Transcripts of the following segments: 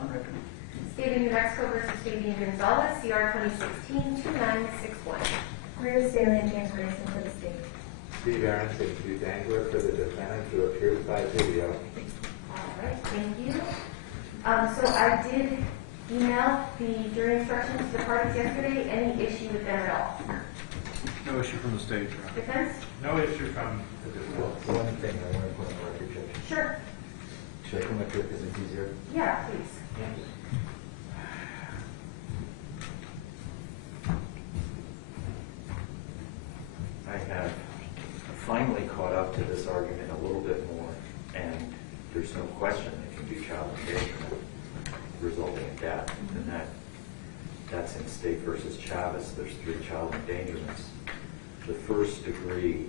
On record. State of New Mexico versus Fabian Gonzales, CR 2016-2961. Rear Salient James Grayson for the state. Steve Aarons and Hugh Dangler for the defendant who appears by video. All right, thank you. So I did email the jury instructions to the parties yesterday. Any issue with them at all? No issue from the state. Defense? No issue from the defense. One thing I want to put on the record, Judge. Sure. Should I come up here because it's easier? Yeah, please. Thank you. I have finally caught up to this argument a little bit more, and there's no question it can be child endangerment resulting in death, and that's in State versus Chavez. There's 3 child endangerments. The first degree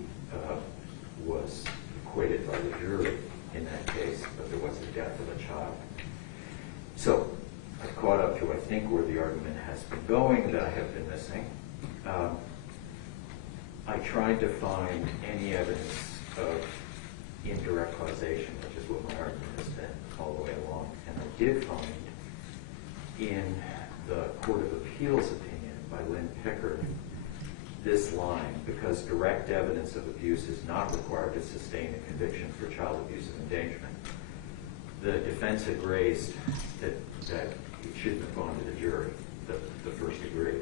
was acquitted by the jury in that case, but there was the death of a child. So I've caught up to, I think, where the argument has been going that I have been missing. I tried to find any evidence of indirect causation, which is what my argument has been all the way along. And I did find in the Court of Appeals opinion by Lynn Pickard this line: because direct evidence of abuse is not required to sustain a conviction for child abuse of endangerment. The defense had raised that it shouldn't have gone to the jury, the first degree.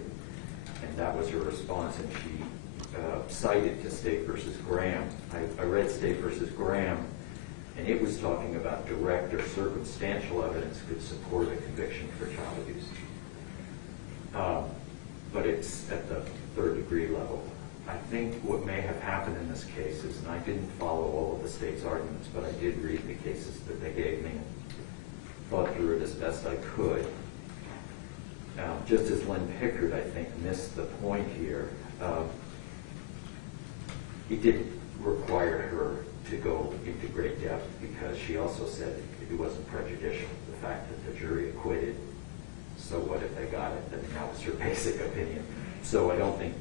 And that was her response, and she cited to State versus Graham. I read State versus Graham, and it was talking about direct or circumstantial evidence could support a conviction for child abuse. But it's at the 3rd degree level. I think what may have happened in this case is, and I didn't follow all of the state's arguments, but I did read the cases that they gave me and thought through it as best I could. Just as Lynn Pickard, I think, missed the point here, it didn't require her to go into great depth, because she also said it wasn't prejudicial, the fact that the jury acquitted. So what if they got it? I mean, that was her basic opinion. So I don't think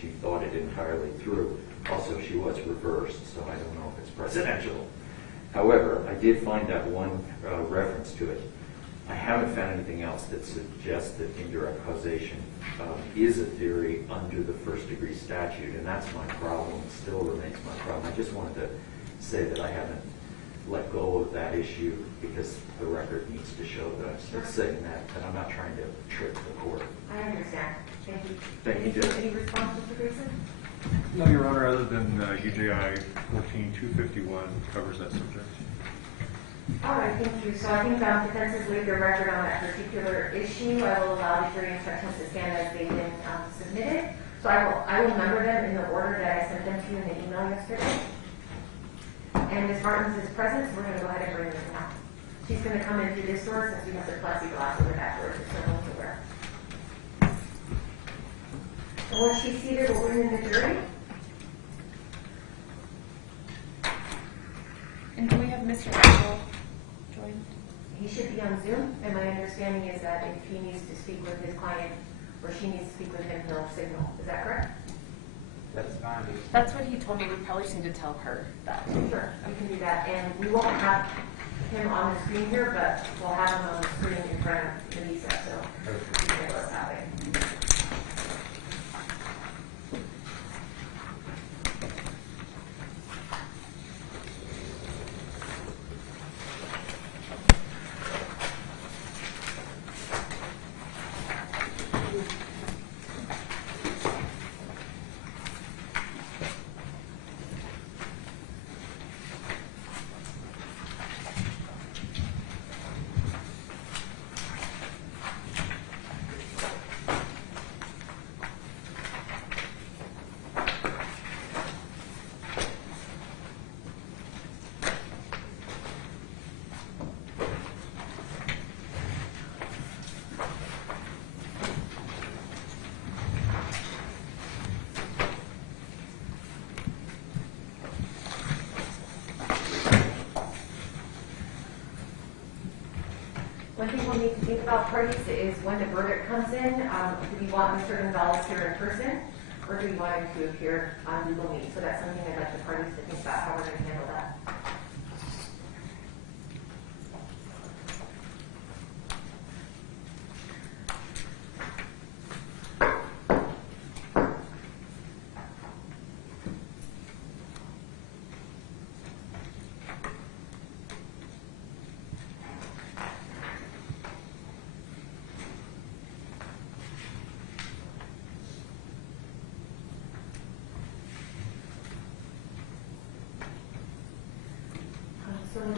she thought it entirely through. Also, she was reversed, so I don't know if it's presidential. However, I did find that one reference to it. I haven't found anything else that suggests that indirect causation is a theory under the 1st degree statute, and that's my problem. It still remains my problem. I just wanted to say that I haven't let go of that issue, because the record needs to show that I'm still saying that, and I'm not trying to trick the court. I understand. Thank you. Thank you, Judge. Any response, Mr. Grayson? No, Your Honor, other than UJI 14251 covers that subject. All right, thank you. So I think defense has waived their record on that particular issue. I will allow the jury instructions to stand as they've been submitted. So I will number them in the order that I sent them to you in the email yesterday. And Ms. Martens is present, so we're going to go ahead and bring her now. She's going to come in through this door since we have the plexiglass over that door, so no one's aware. So once she's seated, we'll bring in the jury. And do we have Mr. Mitchell joined? He should be on Zoom, and my understanding is that if he needs to speak with his client or she needs to speak with him, he'll signal. Is that correct? That's fine. That's what he told me. We probably just need to tell her that. Sure, we can do that. And we won't have him on the screen here, but we'll have him on the screen in front of Lisa, so you can let us have it. One thing we'll need to think about, parties, is when the verdict comes in, do we want Mr. Gonzales here in person, or do we want him to appear on Google Meet? So that's something I'd like the parties to think about how we're going to handle that.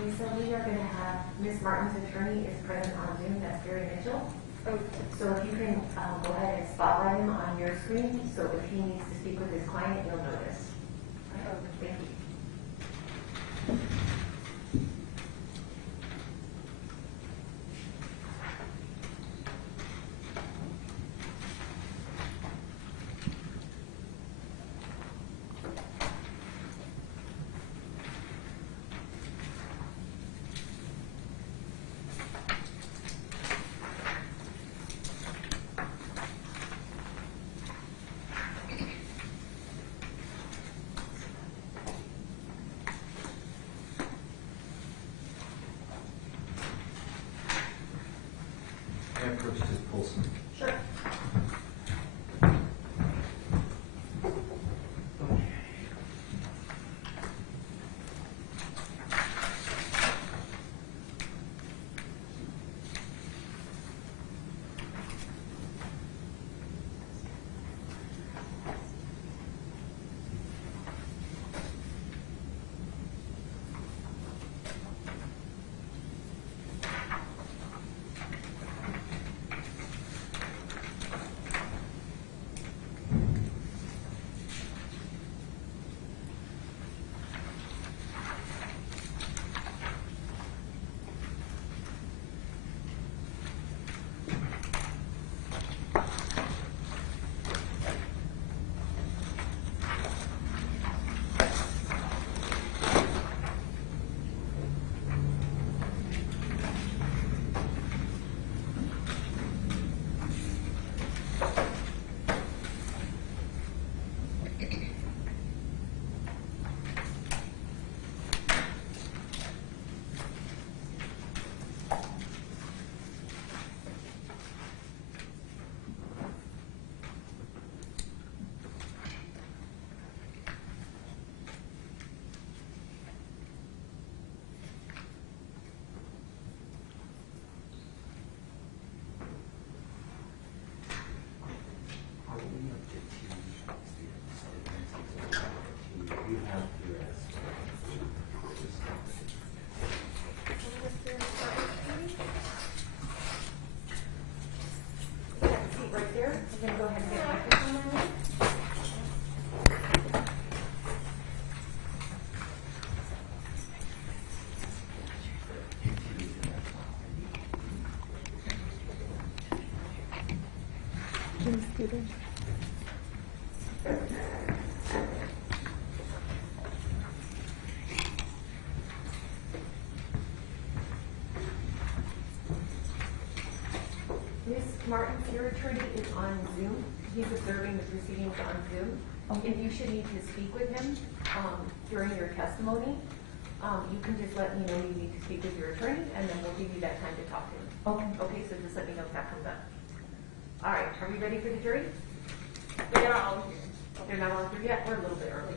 Lisa, we are going to have Ms. Martin's attorney is present on Zoom, that's Gary Mitchell. So if you can go ahead and spotlight him on your screen, so if he needs to speak with his client, you'll notice. Thank you. I approached his Polson. Sure. Right there, I'm going to go ahead and get a microphone on it. Ms. Martens, your attorney is on Zoom. He's observing the proceedings on Zoom. If you should need to speak with him during your testimony, you can just let me know you need to speak with your attorney, and then we'll give you that time to talk to him. Okay. Okay, so just let me know if that comes up. All right, are we ready for the jury? They're not all here. They're not on through yet. We're a little bit early.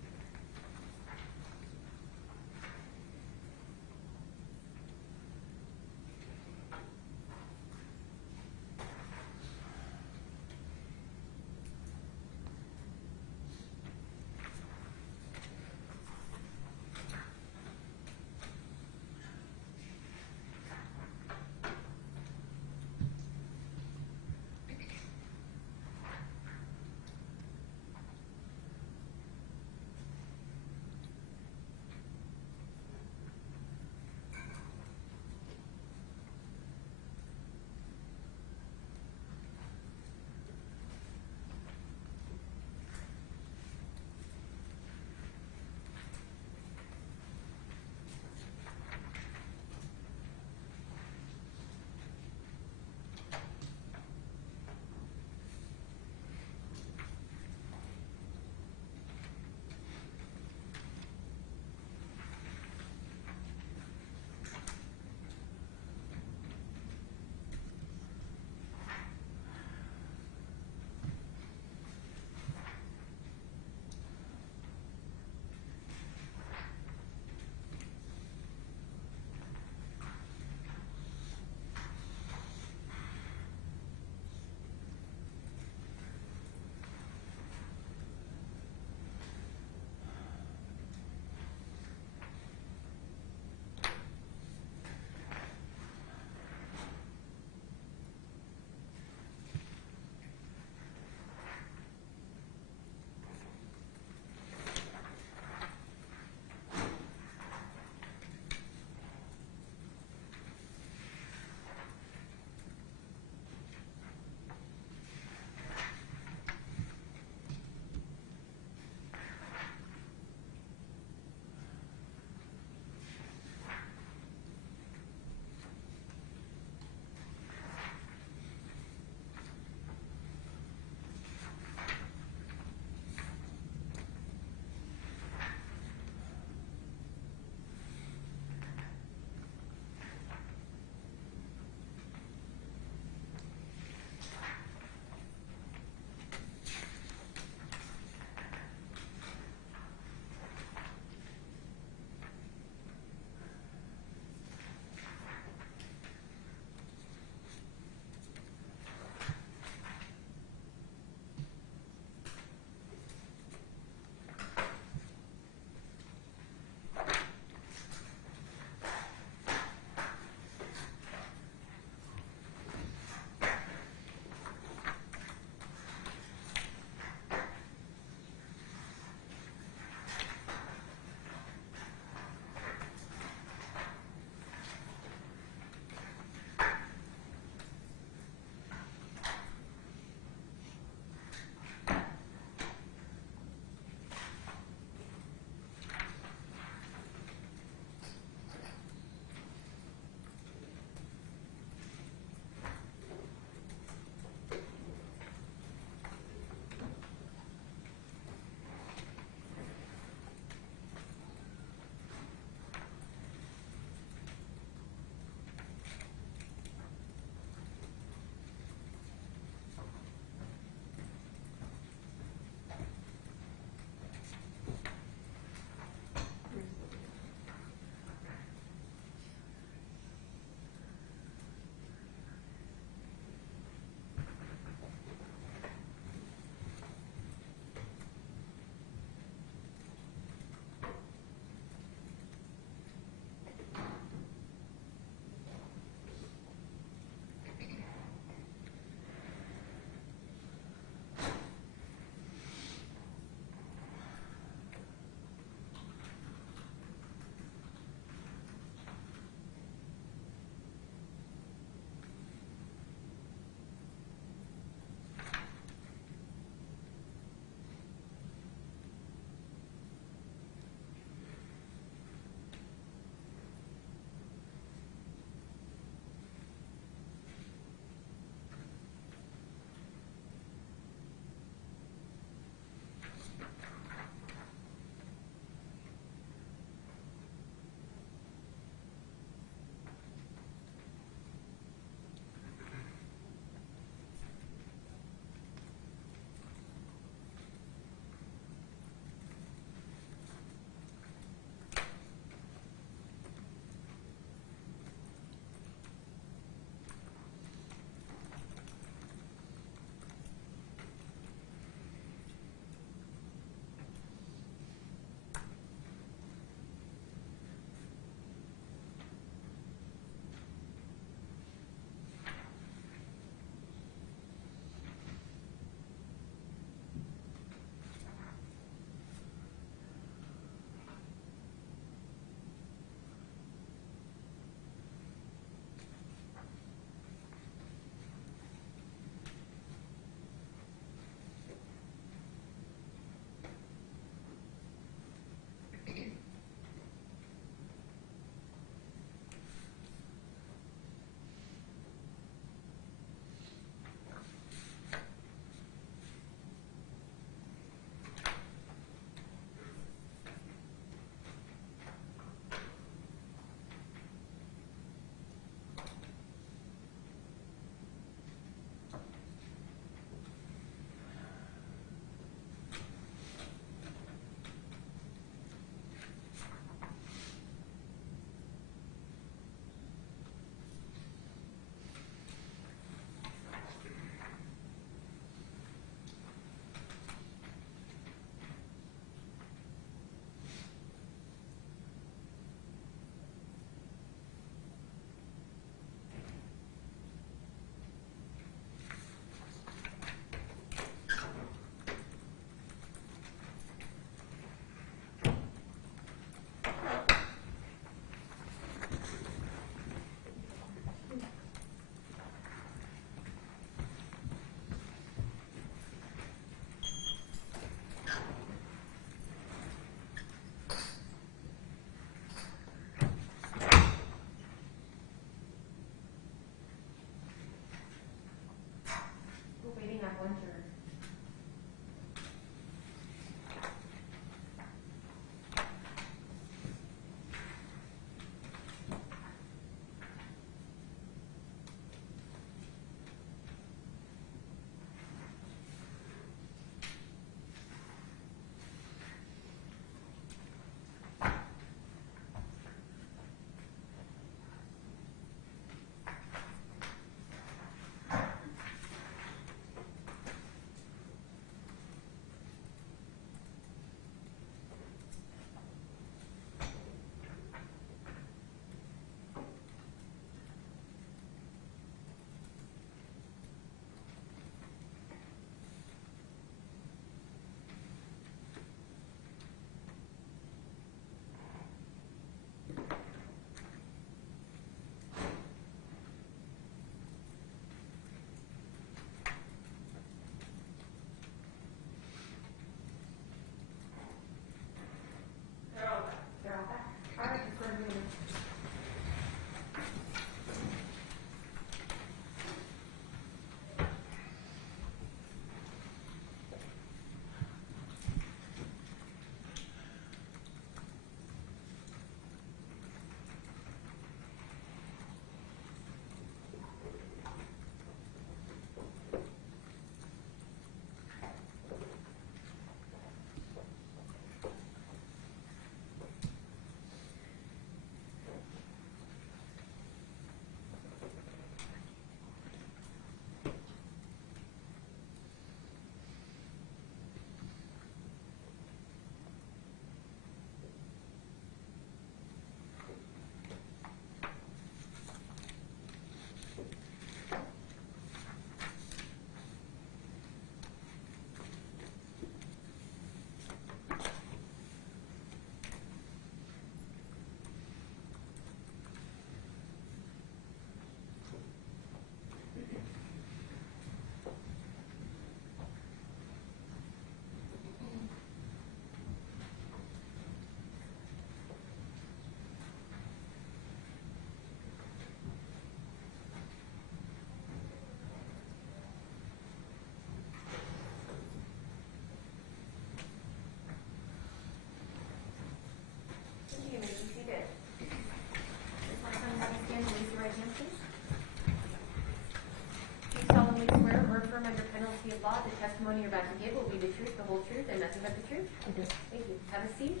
under penalty of law, the testimony you're about to give will be the truth, the whole truth, and nothing but the truth? I do. Thank you. Have a seat.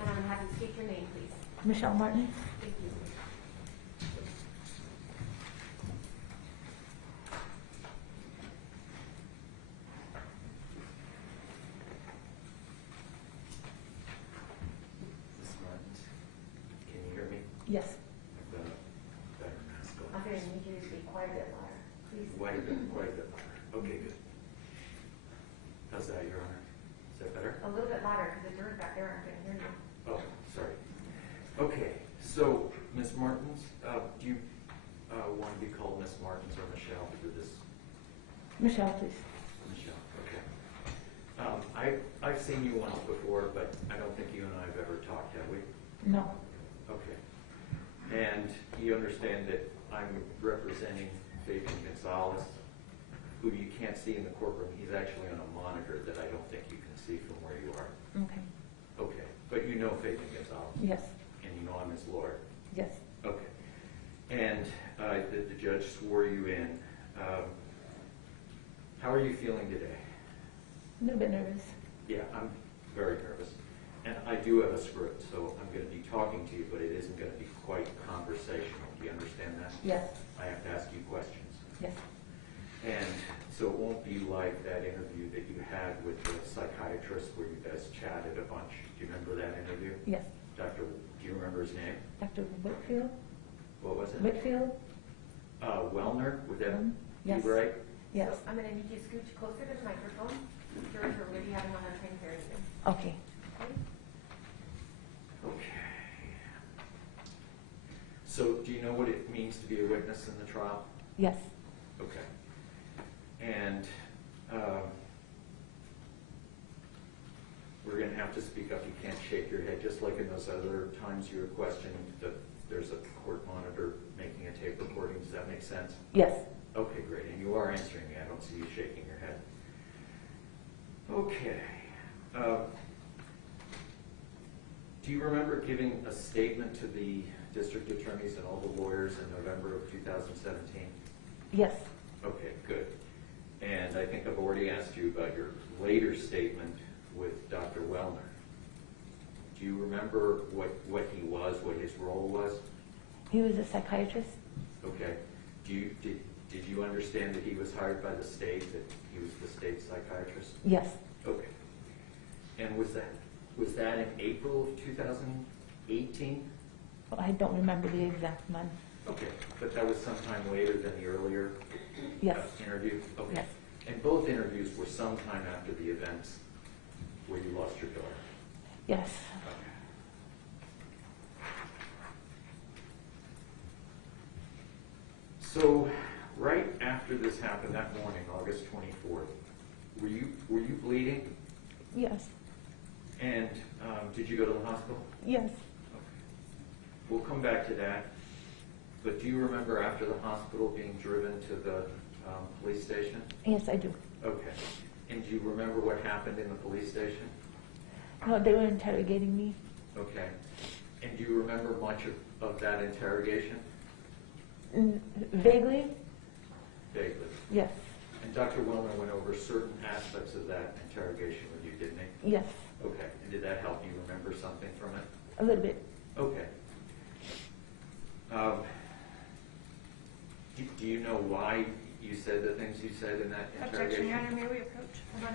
And I'm going to have you state your name, please. Michelle Martin. Thank you. Ms. Martens, can you hear me? Yes. I've got a better mask I'm on. going to need you to speak quite a bit louder, please. Quite a bit louder. Okay, good. How's that, Your Honor? Is that better? A little bit louder, because the jurors back there aren't going to hear you. Oh, sorry. Okay, so, Ms. Martens, do you want to be called Ms. Martens or Michelle for this? Michelle, please. Michelle, okay. I've seen you once before, but I don't think you and I have ever talked, have we? No. Okay. And you understand that I'm representing Fabian Gonzales, who you can't see in the courtroom. He's actually on a monitor that I don't think you can see from where you are. Okay. Okay. But you know Fabian Gonzales? Yes. And you know I'm his lawyer? Yes. Okay. And the judge swore you in. How are you feeling today? A little bit nervous. Yeah, I'm very nervous. And I do have a script, so I'm going to be talking to you, but it isn't going to be quite conversational. Do you understand that? Yes. I have to ask you questions. Yes. And so it won't be like that interview that you had with the psychiatrist where you guys chatted a bunch. Do you remember that interview? Yes. Do you remember his name? Dr. Whitfield? What was it? Whitfield? Wellner? Would that Yes. be right? Yes. So I'm going to need you to scooch closer to the microphone. Jurors are really having a hard time hearing you. Okay. Okay? Okay. So do you know what it means to be a witness in the trial? Yes. Okay. And we're going to have to speak up. You can't shake your head, just like in those other times you were questioned that there's a court monitor making a tape recording. Does that make sense? Yes. Okay, great. And you are answering me. I don't see you shaking your head. Okay. Do you remember giving a statement to the district attorneys and all the lawyers in November of 2017? Yes. Okay, good. And I think I've already asked you about your later statement with Dr. Wellner. Do you remember what he was, what his role was? He was a psychiatrist. Okay. Did you understand that he was hired by the state, that he was the state psychiatrist? Yes. Okay. And was that in April of 2018? Well, I don't remember the exact month. Okay, but that was sometime later than the earlier Yes. interview? Okay. Yes. And both interviews were sometime after the events where you lost your daughter? Yes. Okay. So, right after this happened that morning, August 24th, were you bleeding? Yes. And did you go to the hospital? Yes. Okay. We'll come back to that. But do you remember after the hospital being driven to the police station? Yes, I do. Okay. And do you remember what happened in the police station? No, they were interrogating me. Okay. And do you remember much of that interrogation? Vaguely? Vaguely. Yes. And Dr. Wellner went over certain aspects of that interrogation with you, didn't he? Yes. Okay. And did that help you remember something from it? A little bit. Okay. Do you know why you said the things you said in that Objection, interrogation? Your Honor, may we approach? Hold on.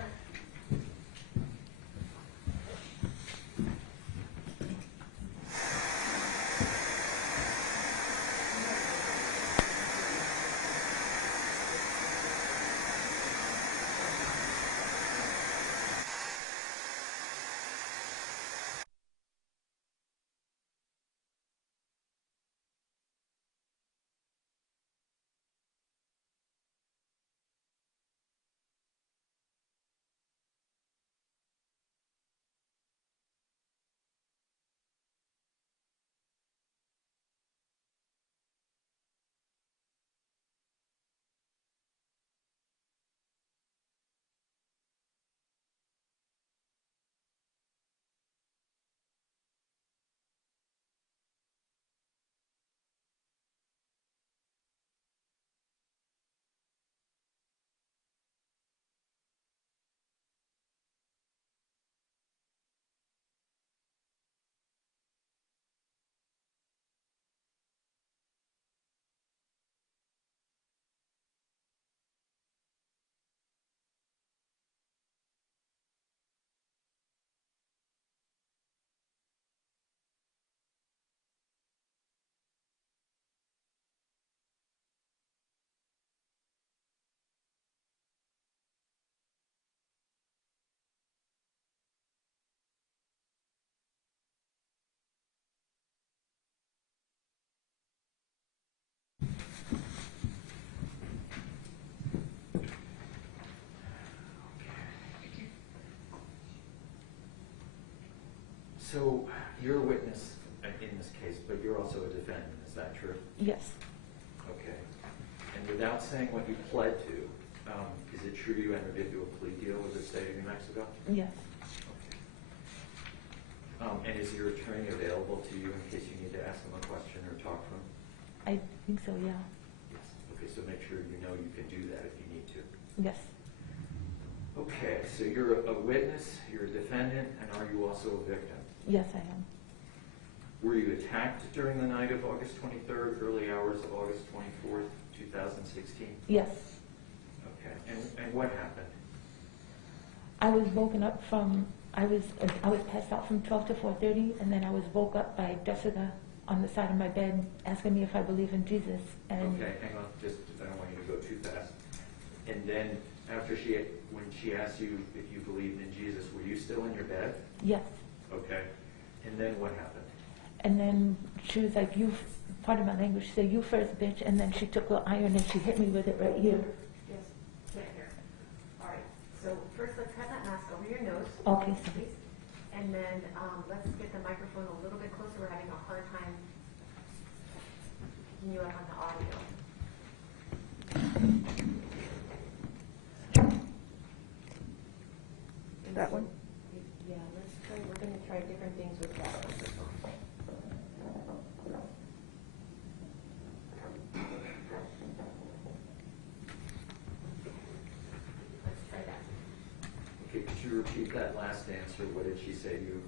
So you're a witness in this case, but you're also a defendant, is that true? Yes. Okay. And without saying what you pled to, is it true you entered into a plea deal with the state of New Mexico? Yes. Okay. And is your attorney available to you in case you need to ask him a question or talk to him? I think so, yeah. Yes. Okay, so make sure you know you can do that if you need to. Yes. Okay, so you're a witness, you're a defendant, and are you also a victim? Yes, I am. Were you attacked during the night of August 23rd, early hours of August 24th, 2016? Yes. Okay, and what happened? I was woken up from, I was passed out from 12 to 4:30, and then I was woke up by Jessica on the side of my bed asking me if I believe in Jesus. And Okay, hang on, just, I don't want you to go too fast. And then after when she asked you if you believed in Jesus, were you still in your bed? yes. Okay, and then what happened? And then she was like, you, pardon my language, she said, you first, bitch. And then she took the iron and she hit me with it right here. Yes, right here. All right, so first let's have that mask over your nose. Okay, so Please. And then let's get the microphone a little bit closer. We're having a hard time picking you up on the audio. that one? Yeah, let's try, we're going to try different things with that one. Let's try that. Okay, could you repeat that last answer? What did she say to you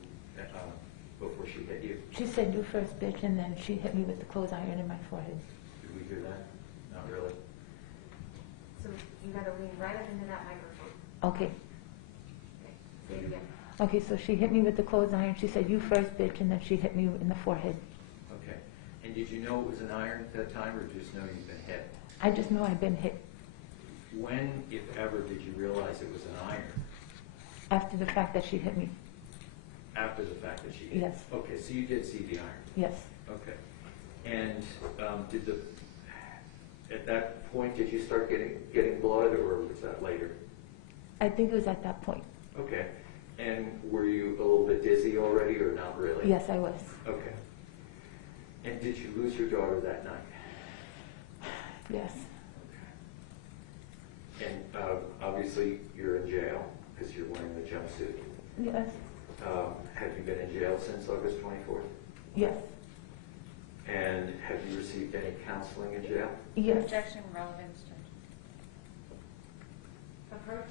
before she hit you? She said, you first, bitch. And then she hit me with the clothes iron in my forehead. Did we hear that? Not really. So you got to lean right up into that microphone. Okay. Okay, say it again. Okay, so she hit me with the clothes iron. She said, you first, bitch. And then she hit me in the forehead. Okay. And did you know it was an iron at that time, or just know you'd been hit? I just know I've been hit When, if ever, did you realize it was an iron? after the fact that she hit me. After the fact that she hit? Yes. Okay, so you did see the iron. Yes. Okay. And at that point, did you start getting blood, or was that later? I think it was at that point. Okay. And were you a little bit dizzy already, or not really? Yes, I was. Okay. And did you lose your daughter that night? Yes. Okay. And obviously, you're in jail because you're wearing the jumpsuit. Yes. Have you been in jail since August 24th? Yes. And have you received any counseling in jail? Yes. Objection, relevance, Judge. Approach.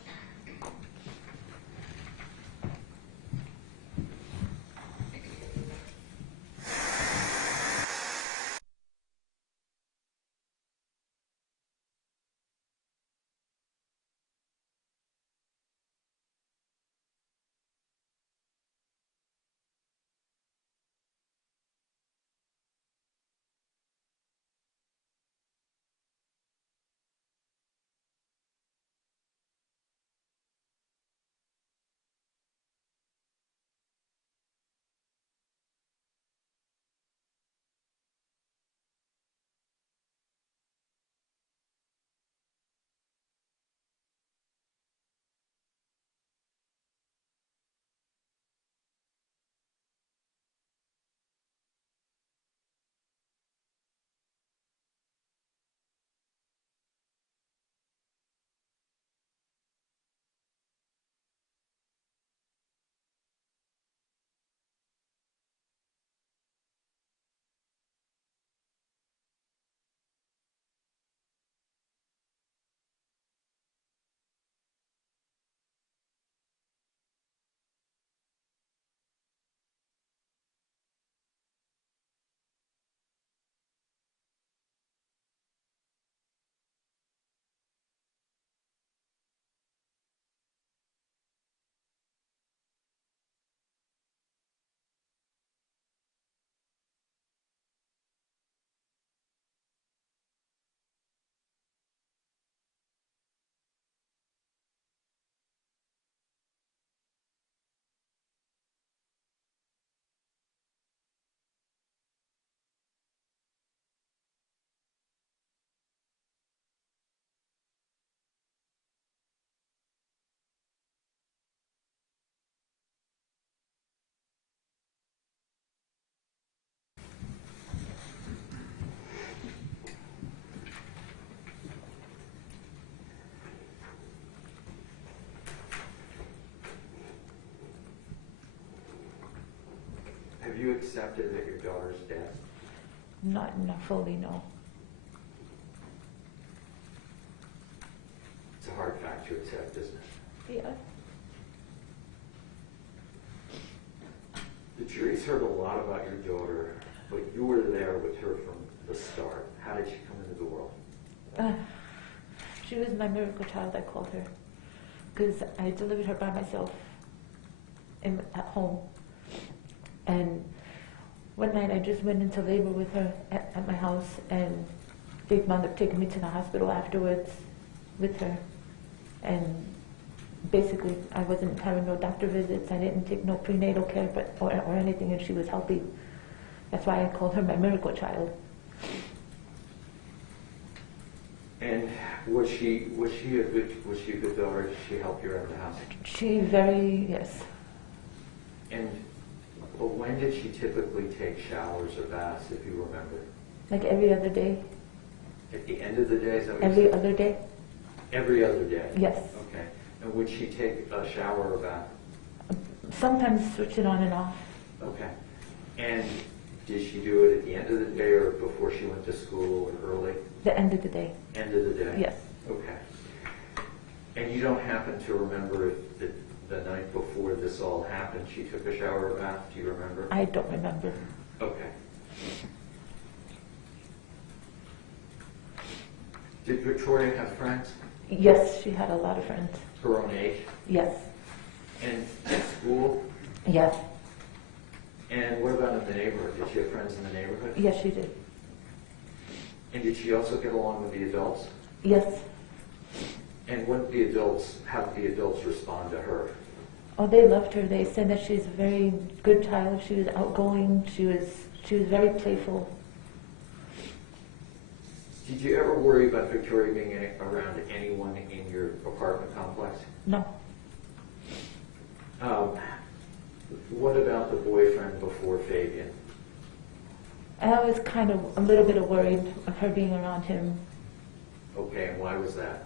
Have you accepted that your daughter's dead? Not fully, no. It's a hard fact to accept, isn't it? Yeah. The jury's heard a lot about your daughter, but you were there with her from the start. How did she come into the world? She was my miracle child, I called her, because I delivered her by myself at home. And one night I just went into labor with her at my house, and they wound up taking me to the hospital afterwards with her. And basically, I wasn't having no doctor visits. I didn't take no prenatal care or anything, and she was healthy. That's why I called her my miracle child. And was she a good daughter? Did she help you around the house? Yes. And when did she typically take showers or baths, if you remember? Like every other day. At the end of the day? Is that what you Every said? other day. Every other day? Yes. Okay. And would she take a shower or bath? Sometimes switch it on and off. Okay. And did she do it at the end of the day or before she went to school or early? The end of the day. End of the day? Yes. Okay. And you don't happen to remember if the night before this all happened, she took a shower or bath? Do you remember? I don't remember. Okay. Did Victoria have friends? Yes, she had a lot of friends. Her own age? Yes. And at school? Yes. And what about in the neighborhood? Did she have friends in the neighborhood? Yes, she did. And did she also get along with the adults? Yes. And how did the adults respond to her? Oh, they loved her. They said that she's a very good child. She was outgoing. She was very playful. Did you ever worry about Victoria being around anyone in your apartment complex? No. What about the boyfriend before Fabian? I was kind of a little bit worried of her being around him Okay, and why was that?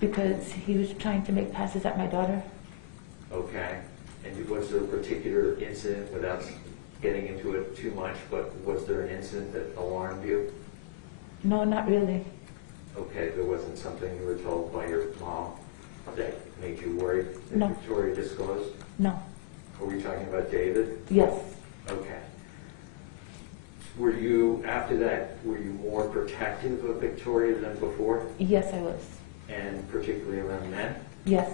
because he was trying to make passes at my daughter. Okay. And was there a particular incident, without getting into it too much, but was there an incident that alarmed you? No, not really. Okay, there wasn't something you were told by your mom that made you worried that No. Victoria disclosed? No. Are we talking about David? Yes. Okay. After that, were you more protective of Victoria than before? Yes, I was. And particularly around men? Yes.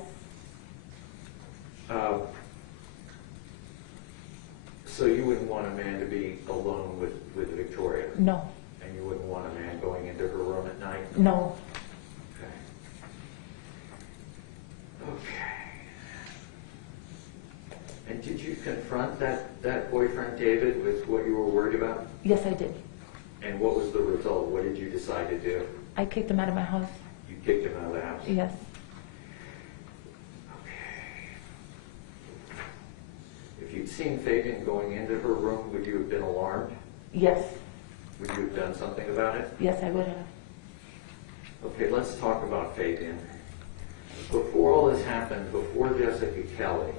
So you wouldn't want a man to be alone with Victoria? No. And you wouldn't want a man going into her room at night? No. Okay. Okay. And did you confront that boyfriend, David, with what you were worried about? Yes, I did. And what was the result? What did you decide to do? I kicked him out of my house. You kicked him out of the house? Yes. Okay. If you'd seen Fabian going into her room, would you have been alarmed? Yes. Would you have done something about it? Yes, I would have. Okay, let's talk about Fabian. Before all this happened, before Jessica Kelly,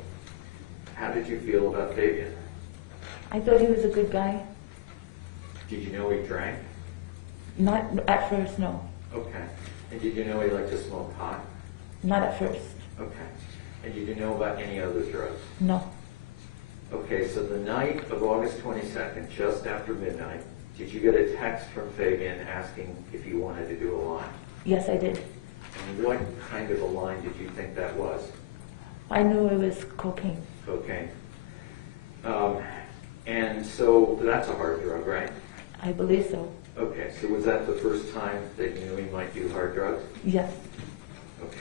how did you feel about Fabian? I thought he was a good guy. Did you know he drank? Not at first, no. Okay. And did you know he liked to smoke pot? Not at first. Okay. And did you know about any other drugs? No. Okay, so the night of August 22nd, just after midnight, did you get a text from Fabian asking if you wanted to do a line? Yes, I did. And what kind of a line did you think that was? I knew it was cocaine. Cocaine. And so that's a hard drug, right? I believe so. Okay, so was that the first time that you knew he might do hard drugs? Yes. Okay.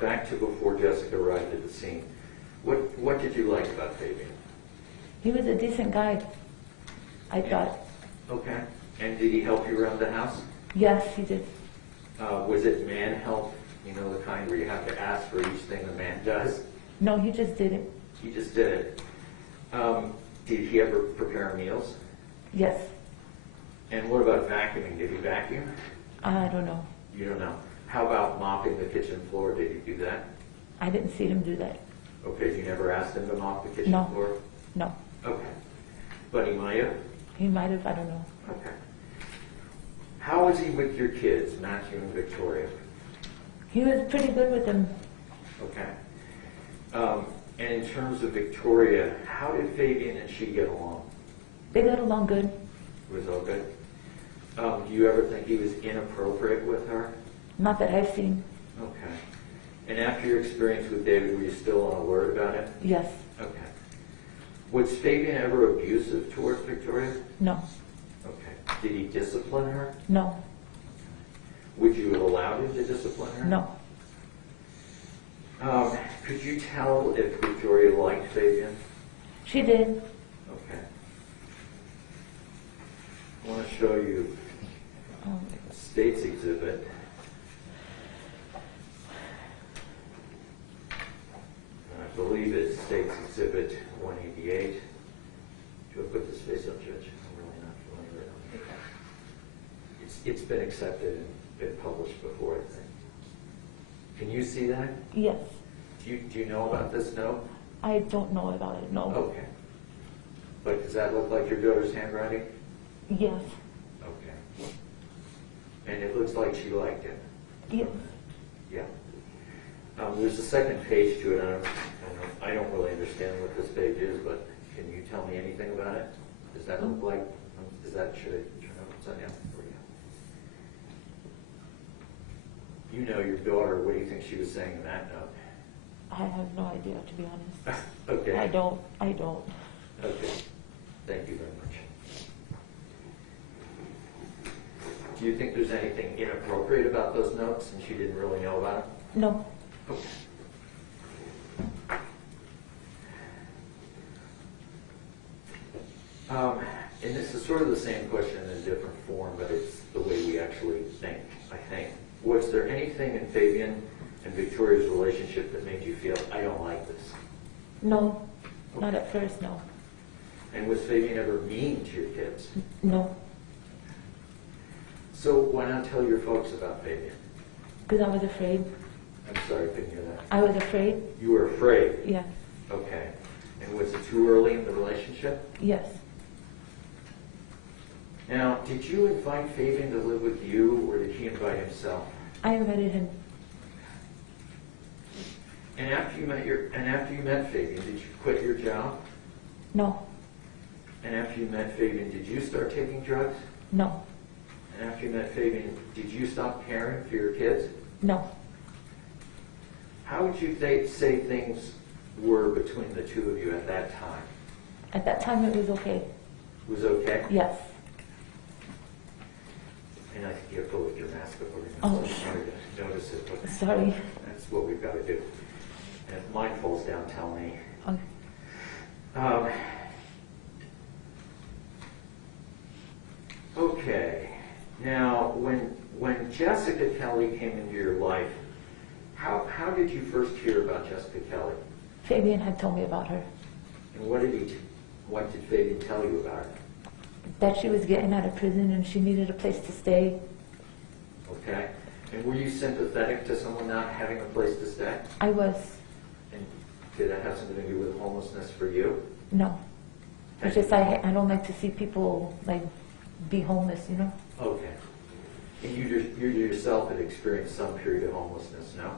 Back to before Jessica arrived at the scene. What did you like about Fabian? He was a decent guy, I thought. Okay. And did he help you around the house? Yes, he did. Was it man help? You know, the kind where you have to ask for each thing the man does? No, he just did it. He just did it. Did he ever prepare meals? Yes. And what about vacuuming? Did he vacuum? I don't know. You don't know. How about mopping the kitchen floor? Did he do that? I didn't see him do that. Okay, you never asked him to mop the kitchen No. floor? No. Okay. But he might have? He might have, I don't know. Okay. How was he with your kids, Matthew and Victoria? He was pretty good with them. Okay. And in terms of Victoria, how did Fabian and she get along? They got along good. It was all good? Do you ever think he was inappropriate with her? Not that I've seen. Okay. And after your experience with David, were you still on alert about it? Yes. Okay. Was Fabian ever abusive towards Victoria? No. Okay. Did he discipline her? No. Would you have allowed him to discipline her? No. Could you tell if Victoria liked Fabian? She did. Okay. I want to show you a State's exhibit. I believe it's State's Exhibit 188. Do I put this face up, Judge? I'm really not familiar with it. It's been accepted and been published before, I think. Can you see that? Yes. Do you know about this note? I don't know about it, no. Okay. But does that look like your daughter's handwriting? Yes. Okay. And it looks like she liked it? Yes. Yeah. There's a second page to it. I don't really understand what this page is, but can you tell me anything about it? Does that look like, should I turn it upside down for you? You know your daughter, what do you think she was saying in that note? I have no idea, to be honest. Okay. I don't. Okay. Thank you very much. Do you think there's anything inappropriate about those notes and she didn't really know about them? No. Okay. And this is sort of the same question in a different form, but it's the way we actually think, I think. Was there anything in Fabian and Victoria's relationship that made you feel, I don't like this? No. Not at first, no. And was Fabian ever mean to your kids? No. So why not tell your folks about Fabian? Because I was afraid. I'm sorry, I couldn't hear that. I was afraid. You were afraid? Yes. Okay. And was it too early in the relationship? Yes. Now, did you invite Fabian to live with you, or did he invite himself? I invited him. And after you met Fabian, did you quit your job? No. And after you met Fabian, did you start taking drugs? No. And after you met Fabian, did you stop caring for your kids? No. How would you say things were between the two of you at that time? At that time, it was okay. It was okay? Yes. And I think you have to lift your mask up over your Oh. nose. I'm sorry to notice it, but Sorry. that's what we've got to do. And if mine falls down, tell me. Okay. Okay. Now, when Jessica Kelly came into your life, how did you first hear about Jessica Kelly? Fabian had told me about her. And what did Fabian tell you about her? That she was getting out of prison and she needed a place to stay. Okay. And were you sympathetic to someone not having a place to stay? I was. And did that have something to do with homelessness for you? No. It's just I don't like to see people like be homeless, you know? Okay. And you yourself had experienced some period of homelessness, no?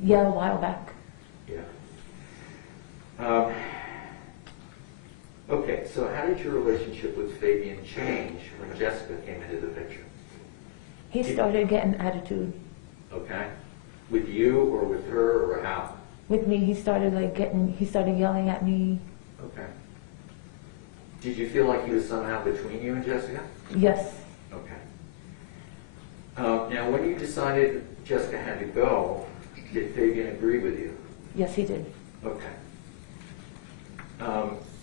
Yeah, a while back. Yeah. Okay, so how did your relationship with Fabian change when Jessica came into the picture? He started getting attitude. Okay. With you or with her or how? With me, he started yelling at me. Okay. Did you feel like he was somehow between you and Jessica? Yes. Okay. Now, when you decided Jessica had to go, did Fabian agree with you? Yes, he did. Okay.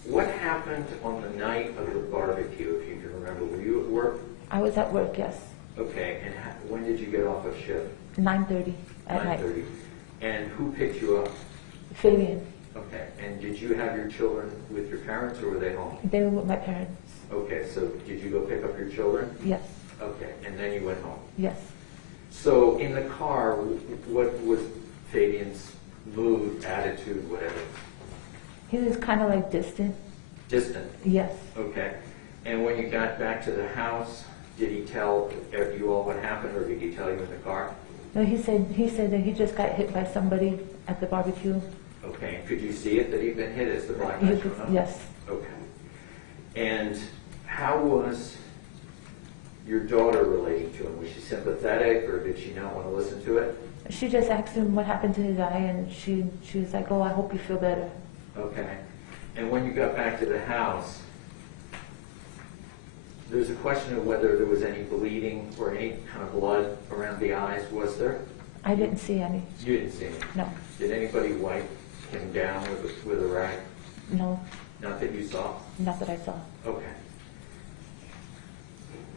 What happened on the night of the barbecue, if you can remember? Were you at work? I was at work, yes. Okay, and when did you get off of shift? 9:30 at night. 9:30. And who picked you up? Fabian. Okay, and did you have your children with your parents or were they home? They were with my parents. Okay, so did you go pick up your children? Yes. Okay, and then you went home. Yes. So in the car, what was Fabian's mood, attitude, whatever? He was kind of like distant. Distant? Yes. Okay. And when you got back to the house, did he tell you all what happened, or did he tell you in the car? No, he said that he just got hit by somebody at the barbecue. Okay. Could you see it that he'd been hit as the black You lights could, went up? yes. Okay. And how was your daughter relating to him? Was she sympathetic, or did she not want to listen to it? She just asked him what happened to his eye, and she was like, "Oh, I hope you feel better." Okay. And when you got back to the house, there's a question of whether there was any bleeding or any kind of blood around the eyes. Was there? I didn't see any. You didn't see any. No. Did anybody wipe him down with a rag? No, Not that you saw? not that I saw. Okay.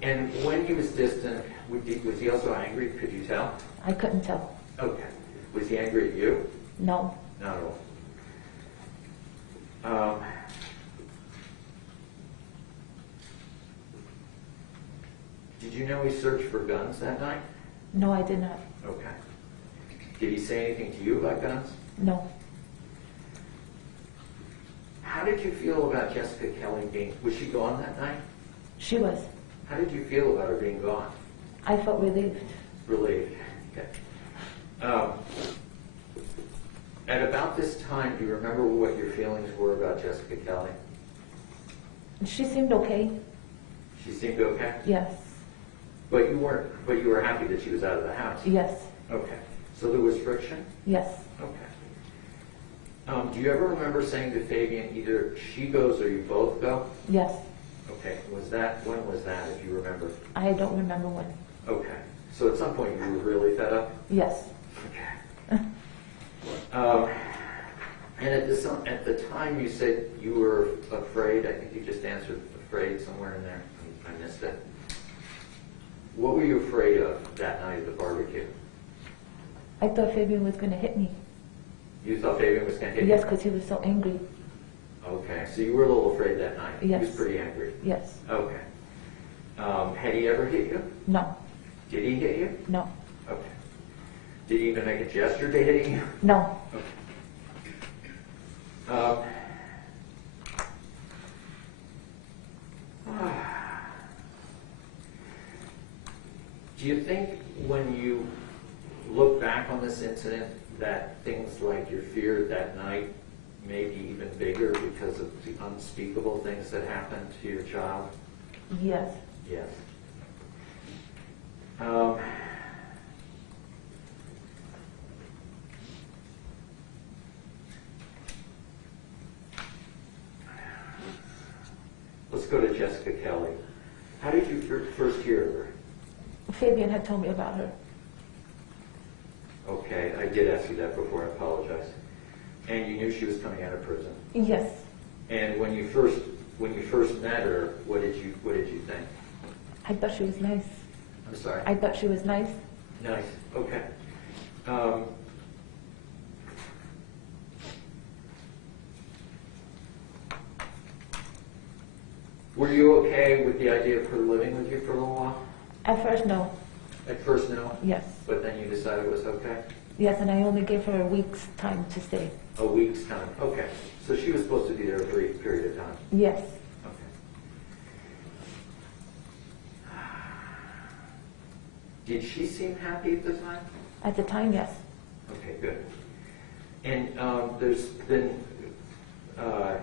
And when he was distant, was he also angry? Could you tell? I couldn't tell. Okay. Was he angry at you? No. Not at all. Did you know he searched for guns that night? No, I did not. Okay. Did he say anything to you about guns? No. How did you feel about Jessica Kelly was she gone that night? She was. How did you feel about her being gone? I felt relieved. Relieved. Okay. At about this time, do you remember what your feelings were about Jessica Kelly? She seemed okay. She seemed okay? Yes. But you were happy that she was out of the house? Yes. Okay. So there was friction? Yes. Okay. Do you ever remember saying to Fabian, either she goes or you both go? Yes. Okay. When was that, if you remember? I don't remember when. Okay. So at some point you were really fed up? Yes. Okay. And at the time you said you were afraid. I think you just answered afraid somewhere in there. I missed it. What were you afraid of that night at the barbecue? I thought Fabian was going to hit me. You thought Fabian was going to hit you? Yes, because he was so angry. Okay, so you were a little afraid that night. Yes. He was pretty angry. Yes. Okay. Had he ever hit you? No. Did he hit you? No. Okay. Did he even make a gesture to hitting you? No. Okay. Do you think when you look back on this incident that things like your fear that night may be even bigger because of the unspeakable things that happened to your child? Yes. Yes. Let's go to Jessica Kelly. How did you first hear of her? Fabian had told me about her. Okay, I did ask you that before, I apologize. And you knew she was coming out of prison. Yes. And when you first met her, what did you think? I thought she was nice. I'm sorry. I thought she was nice. Nice. Okay. Were you okay with the idea of her living with you for a little while? At first, no. At first, no. Yes. But then you decided it was okay? Yes, and I only gave her a week's time to stay. A week's time. Okay. So she was supposed to be there a brief period of time. Yes. Okay. Did she seem happy at the time? At the time, yes. Okay, good. And there's been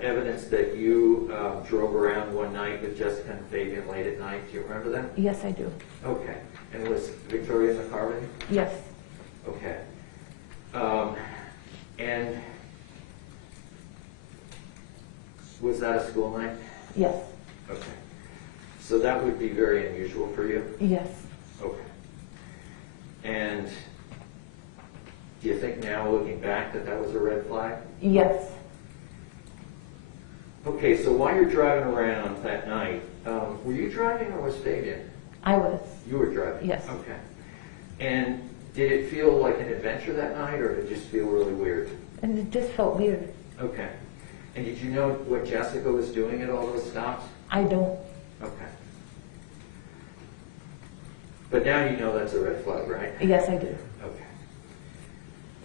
evidence that you drove around one night with Jessica and Fabian late at night. Do you remember that? Yes, I do. Okay. And was Victoria in the car with you? Yes. Okay. And was that a school night? Yes. Okay. So that would be very unusual for you? Yes. Okay. And do you think now, looking back, that that was a red flag? Yes. Okay, so while you're driving around that night, were you driving or was Fabian? I was. You were driving? Yes. Okay. And did it feel like an adventure that night, or did it just feel really weird? And it just felt weird. Okay. And did you know what Jessica was doing at all those stops? I don't. Okay. But now you know that's a red flag, right? Yes, I do. Okay.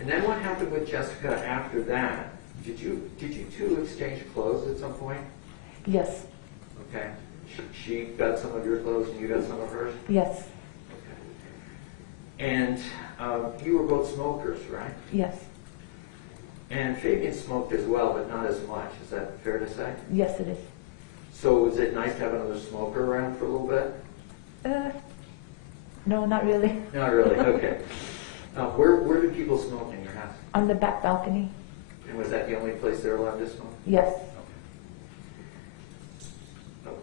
And then what happened with Jessica after that? Did you two exchange clothes at some point? Yes, Okay. She got some of your clothes and you got some of hers? yes, Okay. And you were both smokers, right? yes, And Fabian smoked as well, but not as much. Is that fair to say? yes it is. So was it nice to have another smoker around for a little bit? No, not really. Not really. Okay. Where do people smoke in your house? On the back balcony? And was that the only place they were allowed to smoke? Yes.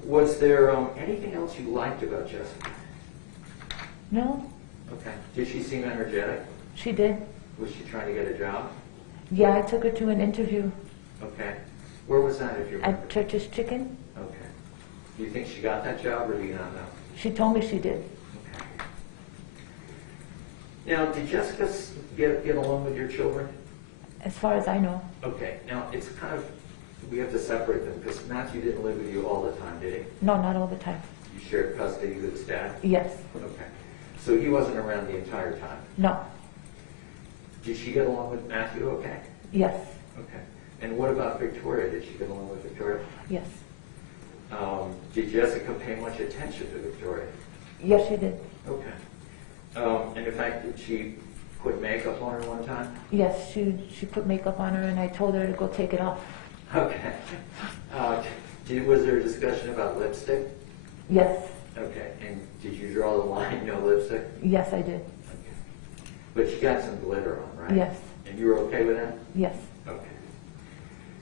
Was there anything else you liked about Jessica? No, Okay. Did she seem energetic? she did. Was she trying to get a job? Yeah, I took her to an interview Okay. Where was that, if you remember? at Church's Chicken. Okay. Do you think she got that job, or do you not know? She told me she did. Okay. Now, did Jessica get along with your children? As far as I know. Okay. Now, it's kind of, we have to separate them, because Matthew didn't live with you all the time, did he? No, not all the time. You shared custody with his dad? Yes. Okay. So he wasn't around the entire time. No. Did she get along with Matthew okay? Yes. Okay. And what about Victoria? Did she get along with Victoria? Yes. Did Jessica pay much attention to Victoria? Yes, she did. Okay. And in fact, did she put makeup on her one time? Yes, she put makeup on her and I told her to go take it off. Okay. Was there a discussion about lipstick? Yes. Okay. And did you draw the line, no lipstick? Yes, I did. Okay. But you got some glitter on, right? Yes. And you were okay with that? Yes. Okay.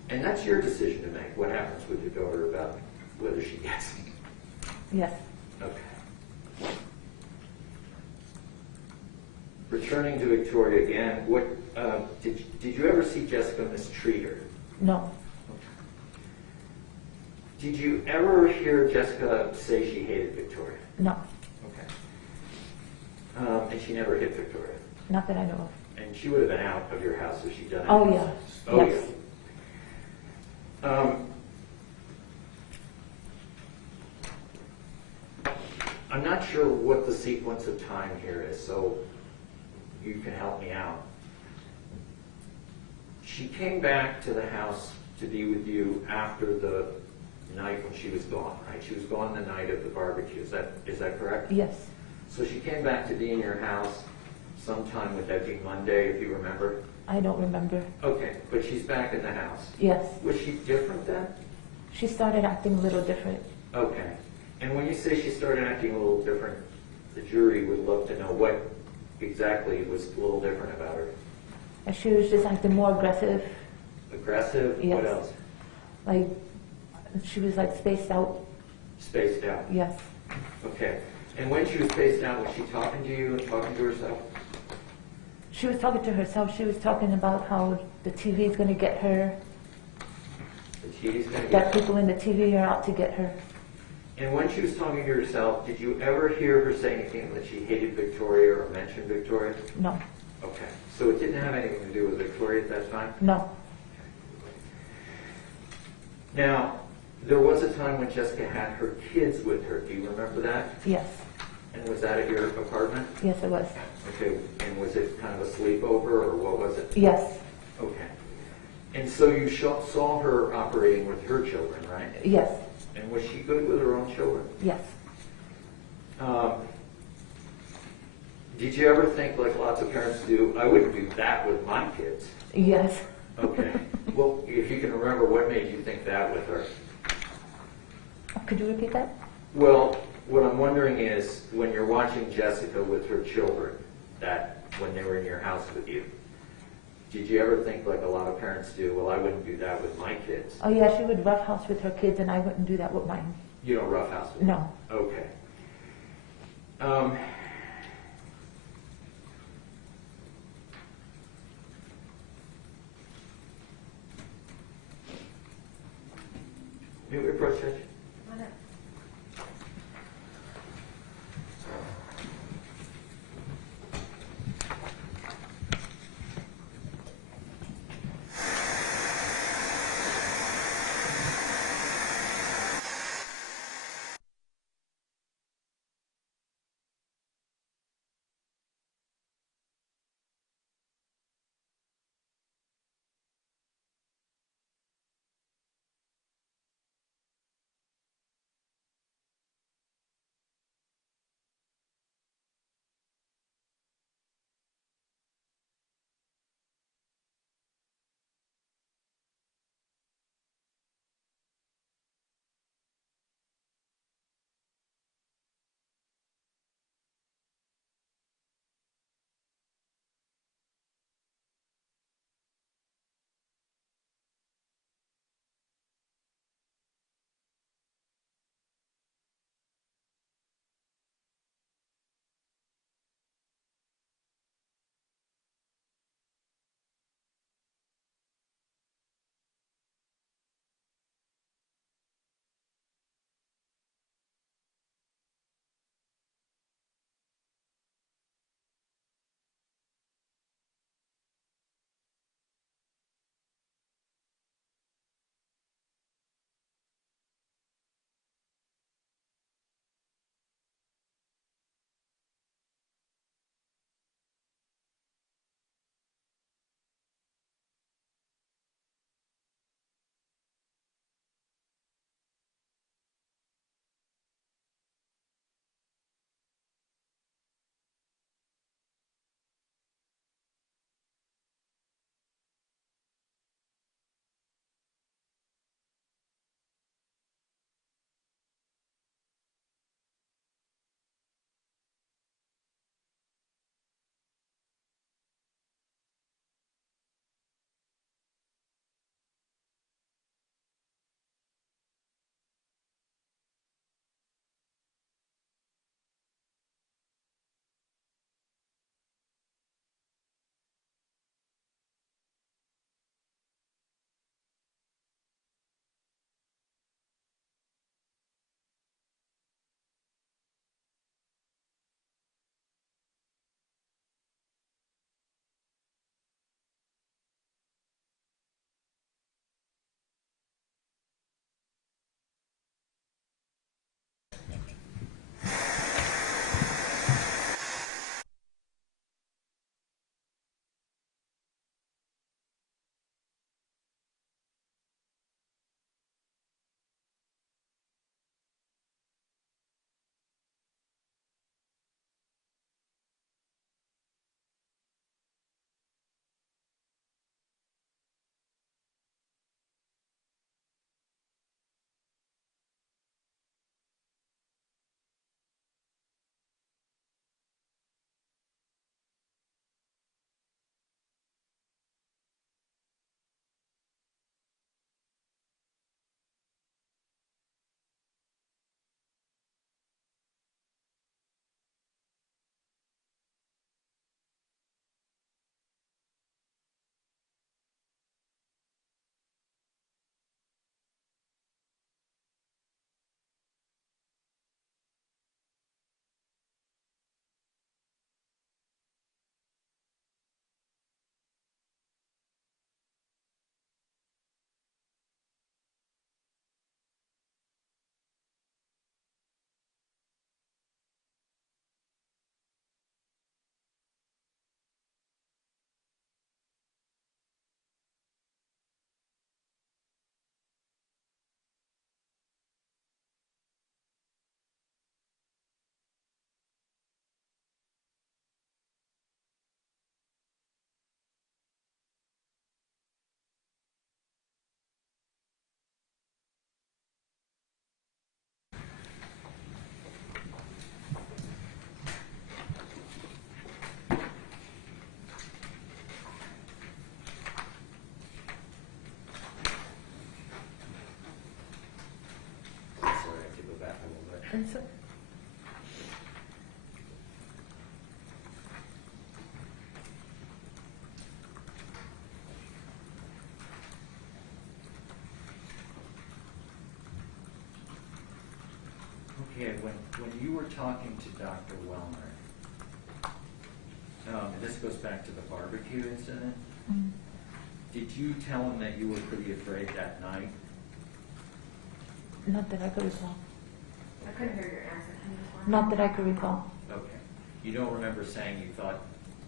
And that's your decision to make, what happens with your daughter about whether she gets it. Yes. Okay. Returning to Victoria again, what did you ever see Jessica mistreat her? No. Did you ever hear Jessica say she hated Victoria? No. Okay. And she never hit Victoria? Not that I know of. And she would have been out of your house if she'd done it? Oh, yeah. Oh, Yes. yeah. I'm not sure what the sequence of time here is, so you can help me out. She came back to the house to be with you after the night when she was gone, right? She was gone the night of the barbecue. Is that correct? Yes. So she came back to be in your house sometime, would that be Monday, if you remember? I don't remember. Okay, but she's back in the house. Yes. Was she different then? She started acting a little different. Okay. And when you say she started acting a little different, the jury would love to know what exactly was a little different about her. And she was just acting more aggressive. Aggressive? Yes. What else? Like, she was like spaced out. Spaced out. Yes. Okay. And when she was spaced out, was she talking to you and talking to herself? She was talking to herself. She was talking about how the TV is going to get her, The TV's going to that get people in the TV are out to get her. And when she was talking to herself, did you ever hear her say anything that she hated Victoria or mentioned Victoria? No. Okay. So it didn't have anything to do with Victoria at that time? No. Now, there was a time when Jessica had her kids with her. Do you remember that? Yes. And was that at your apartment? Yes, it was. Okay. And was it kind of a sleepover, or what was it? Yes. Okay. And so you saw her operating with her children, right? Yes. And was she good with her own children? Yes. Did you ever think, like lots of parents do, I wouldn't do that with my kids? Yes. Okay. Well, if you can remember, what made you think that with her? Could you repeat that? Well, what I'm wondering is, when you're watching Jessica with her children, that when they were in your house with you, did you ever think, like a lot of parents do, well, I wouldn't do that with my kids? Oh, yeah, she would roughhouse with her kids, and I wouldn't do that with mine. You don't roughhouse with them? No. Okay. May we approach Judge? And so, Okay, when you were talking to Dr. Wellner, this goes back to the barbecue incident, did you tell him that you were pretty afraid that night? not that I could recall. I couldn't hear your answer. Can you just Not that I could recall. Okay. You don't remember saying you thought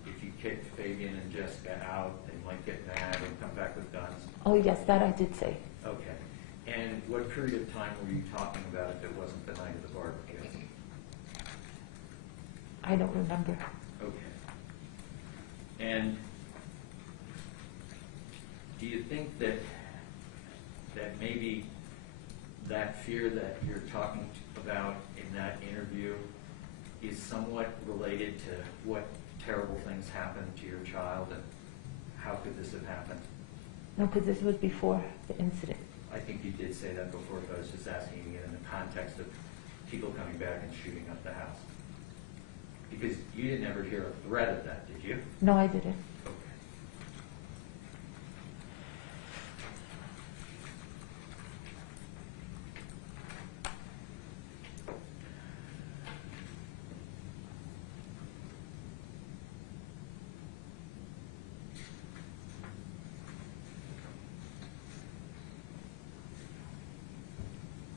if you kicked Fabian and Jessica out, they might get mad and come back with guns? Oh yes, that I did say. Okay. And what period of time were you talking about if it wasn't the night of the barbecue? I don't remember. Okay. And do you think that maybe that fear that you're talking about in that interview is somewhat related to what terrible things happened to your child, and how could this have happened? No, because this was before the incident. I think you did say that before, but I was just asking you in the context of people coming back and shooting up the house. Because you didn't ever hear a threat of that, did you? No, I didn't. Okay.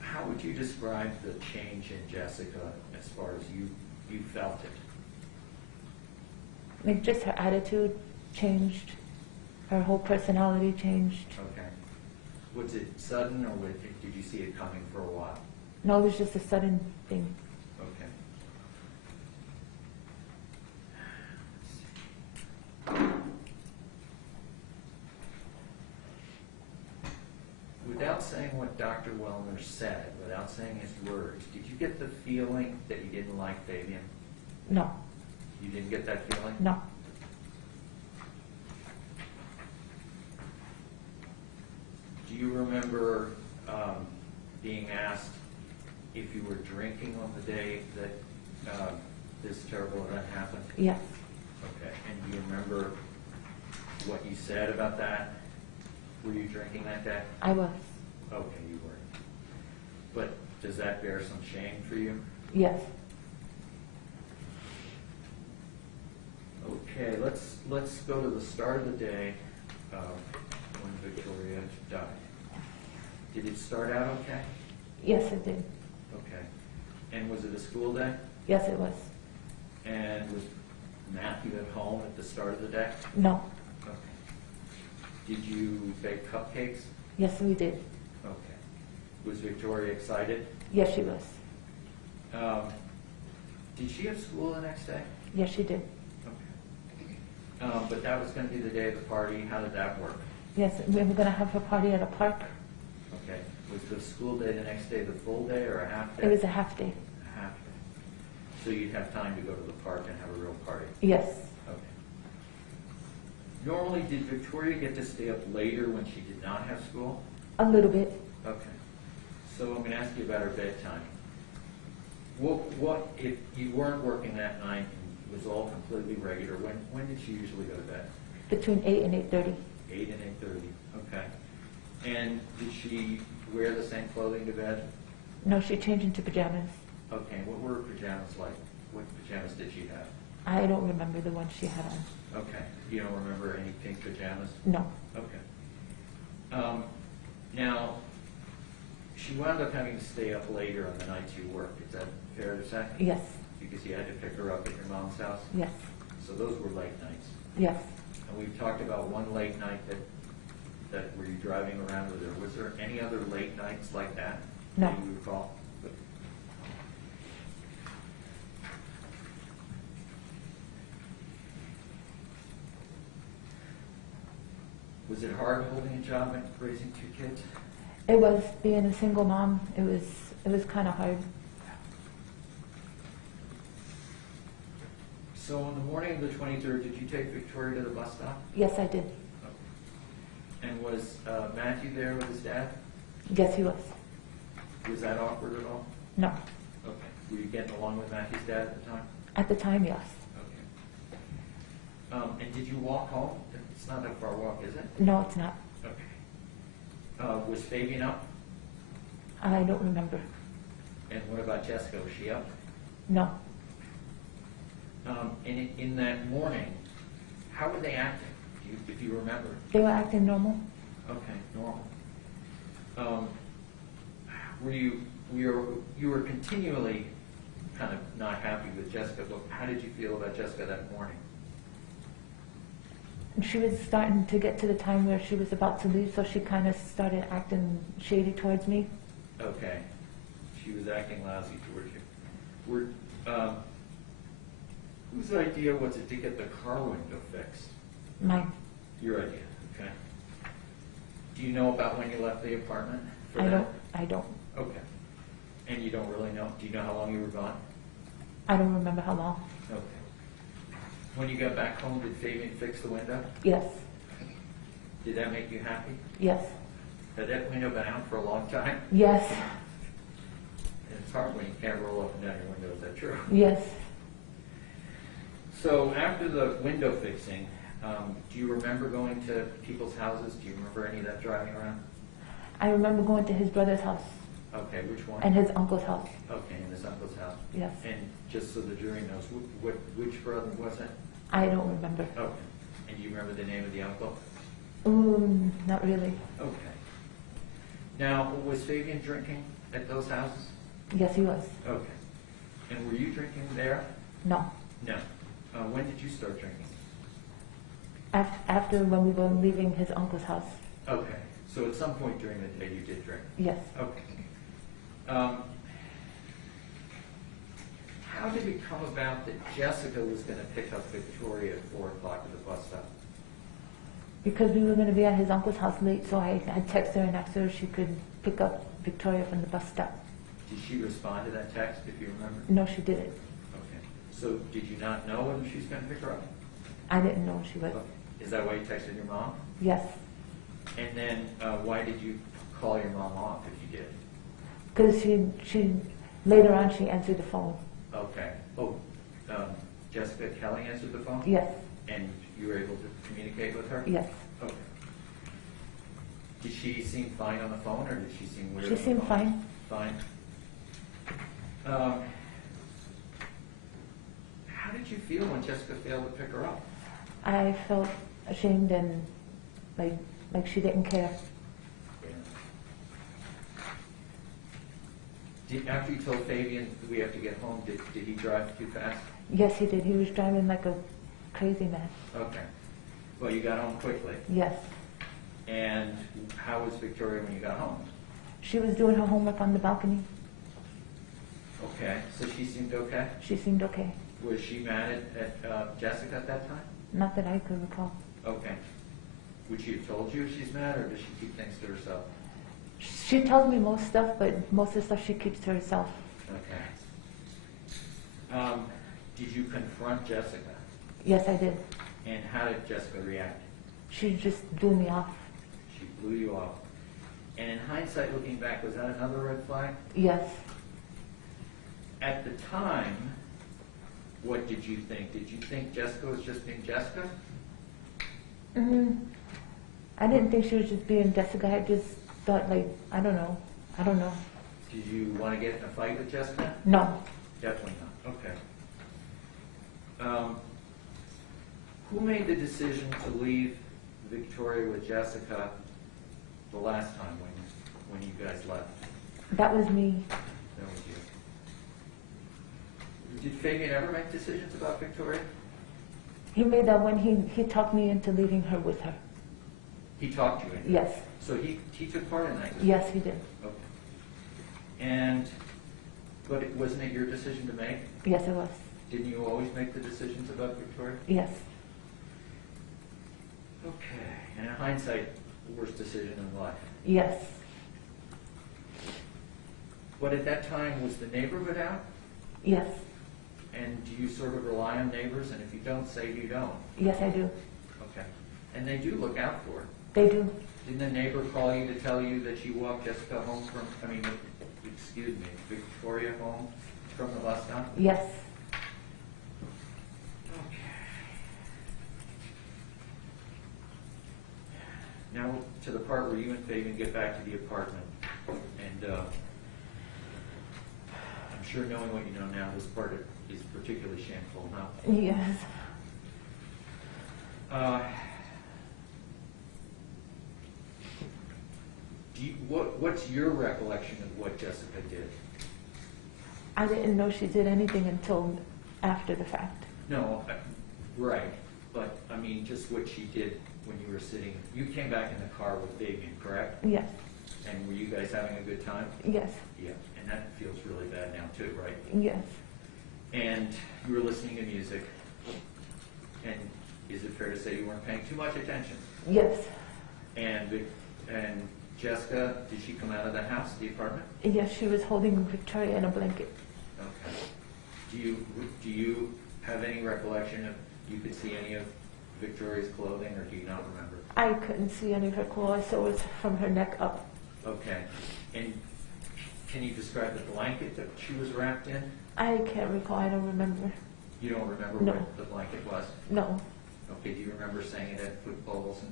How would you describe the change in Jessica as far as you felt it? Like just her attitude changed, her whole personality changed. Okay. Was it sudden, or did you see it coming for a while? No, it was just a sudden thing. Okay. Without saying what Dr. Wellner said, without saying his words, did you get the feeling that he didn't like Fabian? No, You didn't get that feeling? no. Do you remember being asked if you were drinking on the day that this terrible event happened? Yes, Okay. And do you remember what you said about that? Were you drinking that day? I was. Okay, you were. But does that bear some shame for you? Yes. Okay, let's go to the start of the day when Victoria died. Did it start out okay? Yes, it did. Okay. And was it a school day? Yes, it was. And was Matthew at home at the start of the day? No. Okay. Did you bake cupcakes? Yes, we did. Okay. Was Victoria excited? Yes, she was. Did she have school the next day? Yes, she did. Okay. But that was going to be the day of the party. How did that work? Yes, we were going to have a party at a park. Okay. Was the school day the next day the full day or a half day? It was a half day. A half day. So you'd have time to go to the park and have a real party? Yes. Okay. Normally, did Victoria get to stay up later when she did not have school? A little bit. Okay. So I'm going to ask you about her bedtime. What if you weren't working that night and it was all completely regular? When did she usually go to bed? Between 8 and 8:30. 8 and 8:30. Okay. And did she wear the same clothing to bed? No, she changed into pajamas. Okay. What were her pajamas like? What pajamas did she have? I don't remember the one she had on. Okay. You don't remember any pink pajamas? No. Okay. Now, she wound up having to stay up later on the nights you worked. Is that fair to say? Yes. Because you had to pick her up at your mom's house? Yes. So those were late nights. Yes. And we've talked about one late night that were you driving around with her. Was there any other late nights like that? No. That you recall? Was it hard holding a job and raising 2 kids? It was, being a single mom, it was kind of hard. So on the morning of the 23rd, did you take Victoria to the bus stop? Yes, I did. Okay. And was Matthew there with his dad? Yes, he was. Was that awkward at all? No. Okay. Were you getting along with Matthew's dad at the time? At the time, yes. Okay. And did you walk home? It's not that far a walk, is it? No, it's not. Okay. Was Fabian up? I don't remember. And what about Jessica? Was she up? No. And in that morning, how were they acting, if you remember? They were acting normal. Okay, normal. You were continually kind of not happy with Jessica, but how did you feel about Jessica that morning? She was starting to get to the time where she was about to leave, so she kind of started acting shady towards me. Okay. She was acting lousy towards you. Whose idea was it to get the car window fixed? Mine. Your idea, okay. Do you know about when you left the apartment for I that? don't. Okay. And you don't really know? Do you know how long you were gone? I don't remember how long. Okay. When you got back home, did Fabian fix the window? Yes. Did that make you happy? Yes. Had that window been out for a long time? Yes. And it's hard when you can't roll up and down your window, is that true? Yes. So after the window fixing, do you remember going to people's houses? Do you remember any of that driving around? I remember going to his brother's house Okay, which one? and his uncle's house. Okay, in his uncle's house. Yes. And just so the jury knows, which brother was it? I don't remember. Okay. And do you remember the name of the uncle? Not really. Okay. Now, was Fabian drinking at those houses? Yes, he was. Okay. And were you drinking there? No. No. When did you start drinking? After when we were leaving his uncle's house. Okay. So at some point during the day you did drink? Yes. Okay. How did it come about that Jessica was going to pick up Victoria at 4 o'clock at the bus stop? Because we were going to be at his uncle's house late, so I texted her and asked her if she could pick up Victoria from the bus stop. Did she respond to that text, if you remember? No, she didn't. Okay. So did you not know whether she was going to pick her up? I didn't know she was. Okay. Is that why you texted your mom? Yes. And then why did you call your mom off if you did? Because she later on she answered the phone. Okay. Oh, Jessica Kelly answered the phone? Yes. And you were able to communicate with her? Yes. Okay. Did she seem fine on the phone, or did she seem weird? She on the seemed phone? fine. Fine. How did you feel when Jessica failed to pick her up? I felt ashamed and like she didn't care. After you told Fabian we have to get home, did he drive too fast? Yes, he did. He was driving like a crazy man. Okay. Well, you got home quickly. Yes. And how was Victoria when you got home? She was doing her homework on the balcony. Okay. So she seemed okay? She seemed okay. Was she mad at Jessica at that time? Not that I could recall. Okay. Would she have told you if she's mad, or does she keep things to herself? She tells me most stuff, but most of the stuff she keeps to herself. Okay. Did you confront Jessica? Yes, I did. And how did Jessica react? She just blew me off. She blew you off. And in hindsight, looking back, was that another red flag? Yes. At the time, what did you think? Did you think Jessica was just being Jessica? I didn't think she was just being Jessica. I just thought, like, I don't know. Did you want to get in a fight with Jessica? No. Definitely not. Okay. Who made the decision to leave Victoria with Jessica the last time when you guys left? That was me. That was you. Did Fabian ever make decisions about Victoria? He made that when he talked me into leaving her with her. He talked to you into Yes. it? So he took part in that decision? Yes, he did. Okay. But wasn't it your decision to make? Yes, it was. Didn't you always make the decisions about Victoria? Yes. Okay. And in hindsight, the worst decision in life. Yes. But at that time, was the neighborhood out? Yes. And do you sort of rely on neighbors? And if you don't, say you don't. Yes, I do. Okay. And they do look out for it. They do. Didn't the neighbor call you to tell you that she walked Jessica home Victoria home from the bus stop? Yes. Now, to the part where you and Fabian get back to the apartment, and I'm sure knowing what you know now, this part is particularly shameful, huh? Yes. What's your recollection of what Jessica did? I didn't know she did anything until after the fact. No, right, but I mean, just what she did when you were sitting. You came back in the car with Fabian, correct? Yes. And were you guys having a good time? Yes. Yeah, and that feels really bad now too, right? Yes. And you were listening to music, and is it fair to say you weren't paying too much attention? Yes. And Jessica, did she come out of the house, the apartment? Yes, she was holding Victoria in a blanket. Okay. Do you have any recollection of you could see any of Victoria's clothing, or do you not remember? I couldn't see any of her clothes, so it was from her neck up. Okay. And can you describe the blanket that she was wrapped in? I can't recall. I don't remember. You don't remember No. what the blanket was? No. Okay. Do you remember saying it had footballs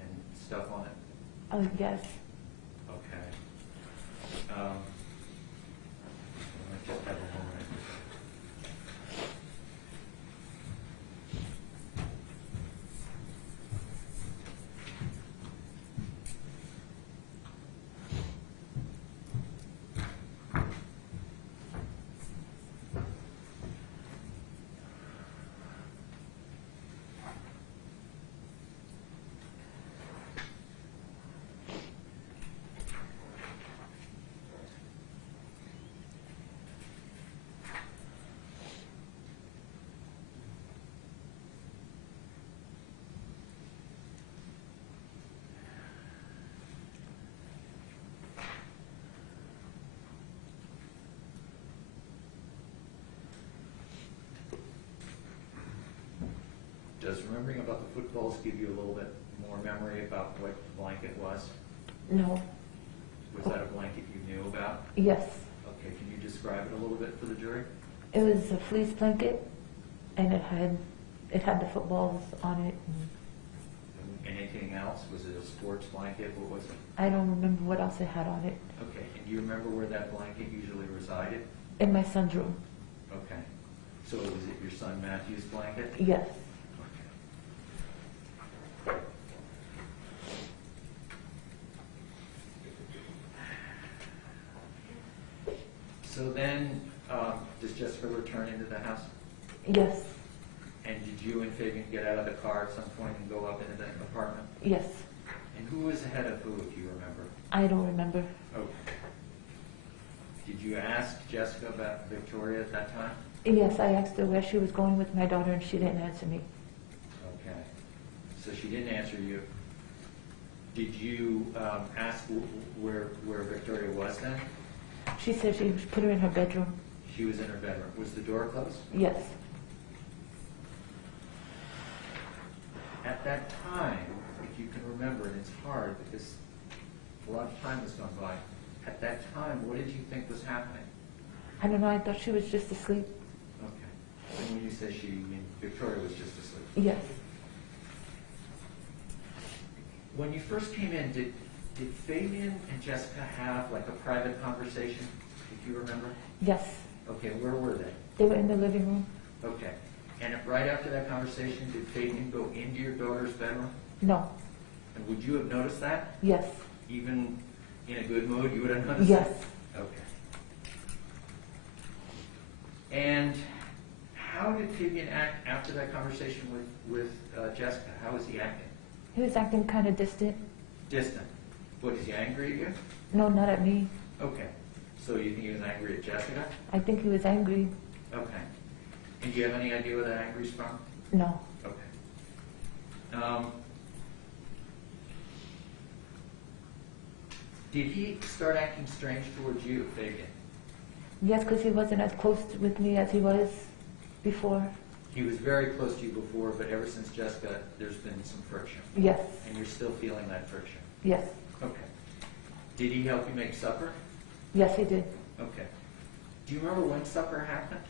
and stuff on it? Oh, yes. Okay. I just have a moment. Does remembering about the footballs give you a little bit more memory about what the blanket was? No. Was that a blanket you knew about? Yes. Okay, can you describe it a little bit for the jury? It was a fleece blanket, and it had the footballs on it. And anything else? Was it a sports blanket? What was it? I don't remember what else it had on it. Okay, and do you remember where that blanket usually resided? In my son's room. Okay, so was it your son Matthew's blanket? Yes. So then, does Jessica return into the house? Yes. And did you and Fabian get out of the car at some point and go up into the apartment? Yes. And who was ahead of who, if you remember? I don't remember. Okay. Did you ask Jessica about Victoria at that time? Yes, I asked her where she was going with my daughter, and she didn't answer me. Okay. So she didn't answer you. Did you ask where Victoria was then? She said she put her in her bedroom. She was in her bedroom. Was the door closed? Yes. At that time, if you can remember, and it's hard because a lot of time has gone by, at that time, what did you think was happening? I don't know, I thought she was just asleep. Okay. And when you say she, you mean Victoria was just asleep? Yes. When you first came in, did Fabian and Jessica have like a private conversation, if you remember? Yes. Okay, where were they? They were in the living room. Okay. And right after that conversation, did Fabian go into your daughter's bedroom? No. And would you have noticed that? Yes. Even in a good mood, you would have noticed Yes. that? Okay. And how did Fabian act after that conversation with Jessica? How was he acting? He was acting kind of distant. Distant. What, is he angry at you? No, not at me. Okay. So you think he was angry at Jessica? I think he was angry. Okay. And do you have any idea where that angry's from? No. Okay. Did he start acting strange towards you, Fabian? Yes, because he wasn't as close with me as he was before. He was very close to you before, but ever since Jessica, there's been some friction. Yes. And you're still feeling that friction? Yes. Okay. Did he help you make supper? Yes, he did. Okay. Do you remember when supper happened?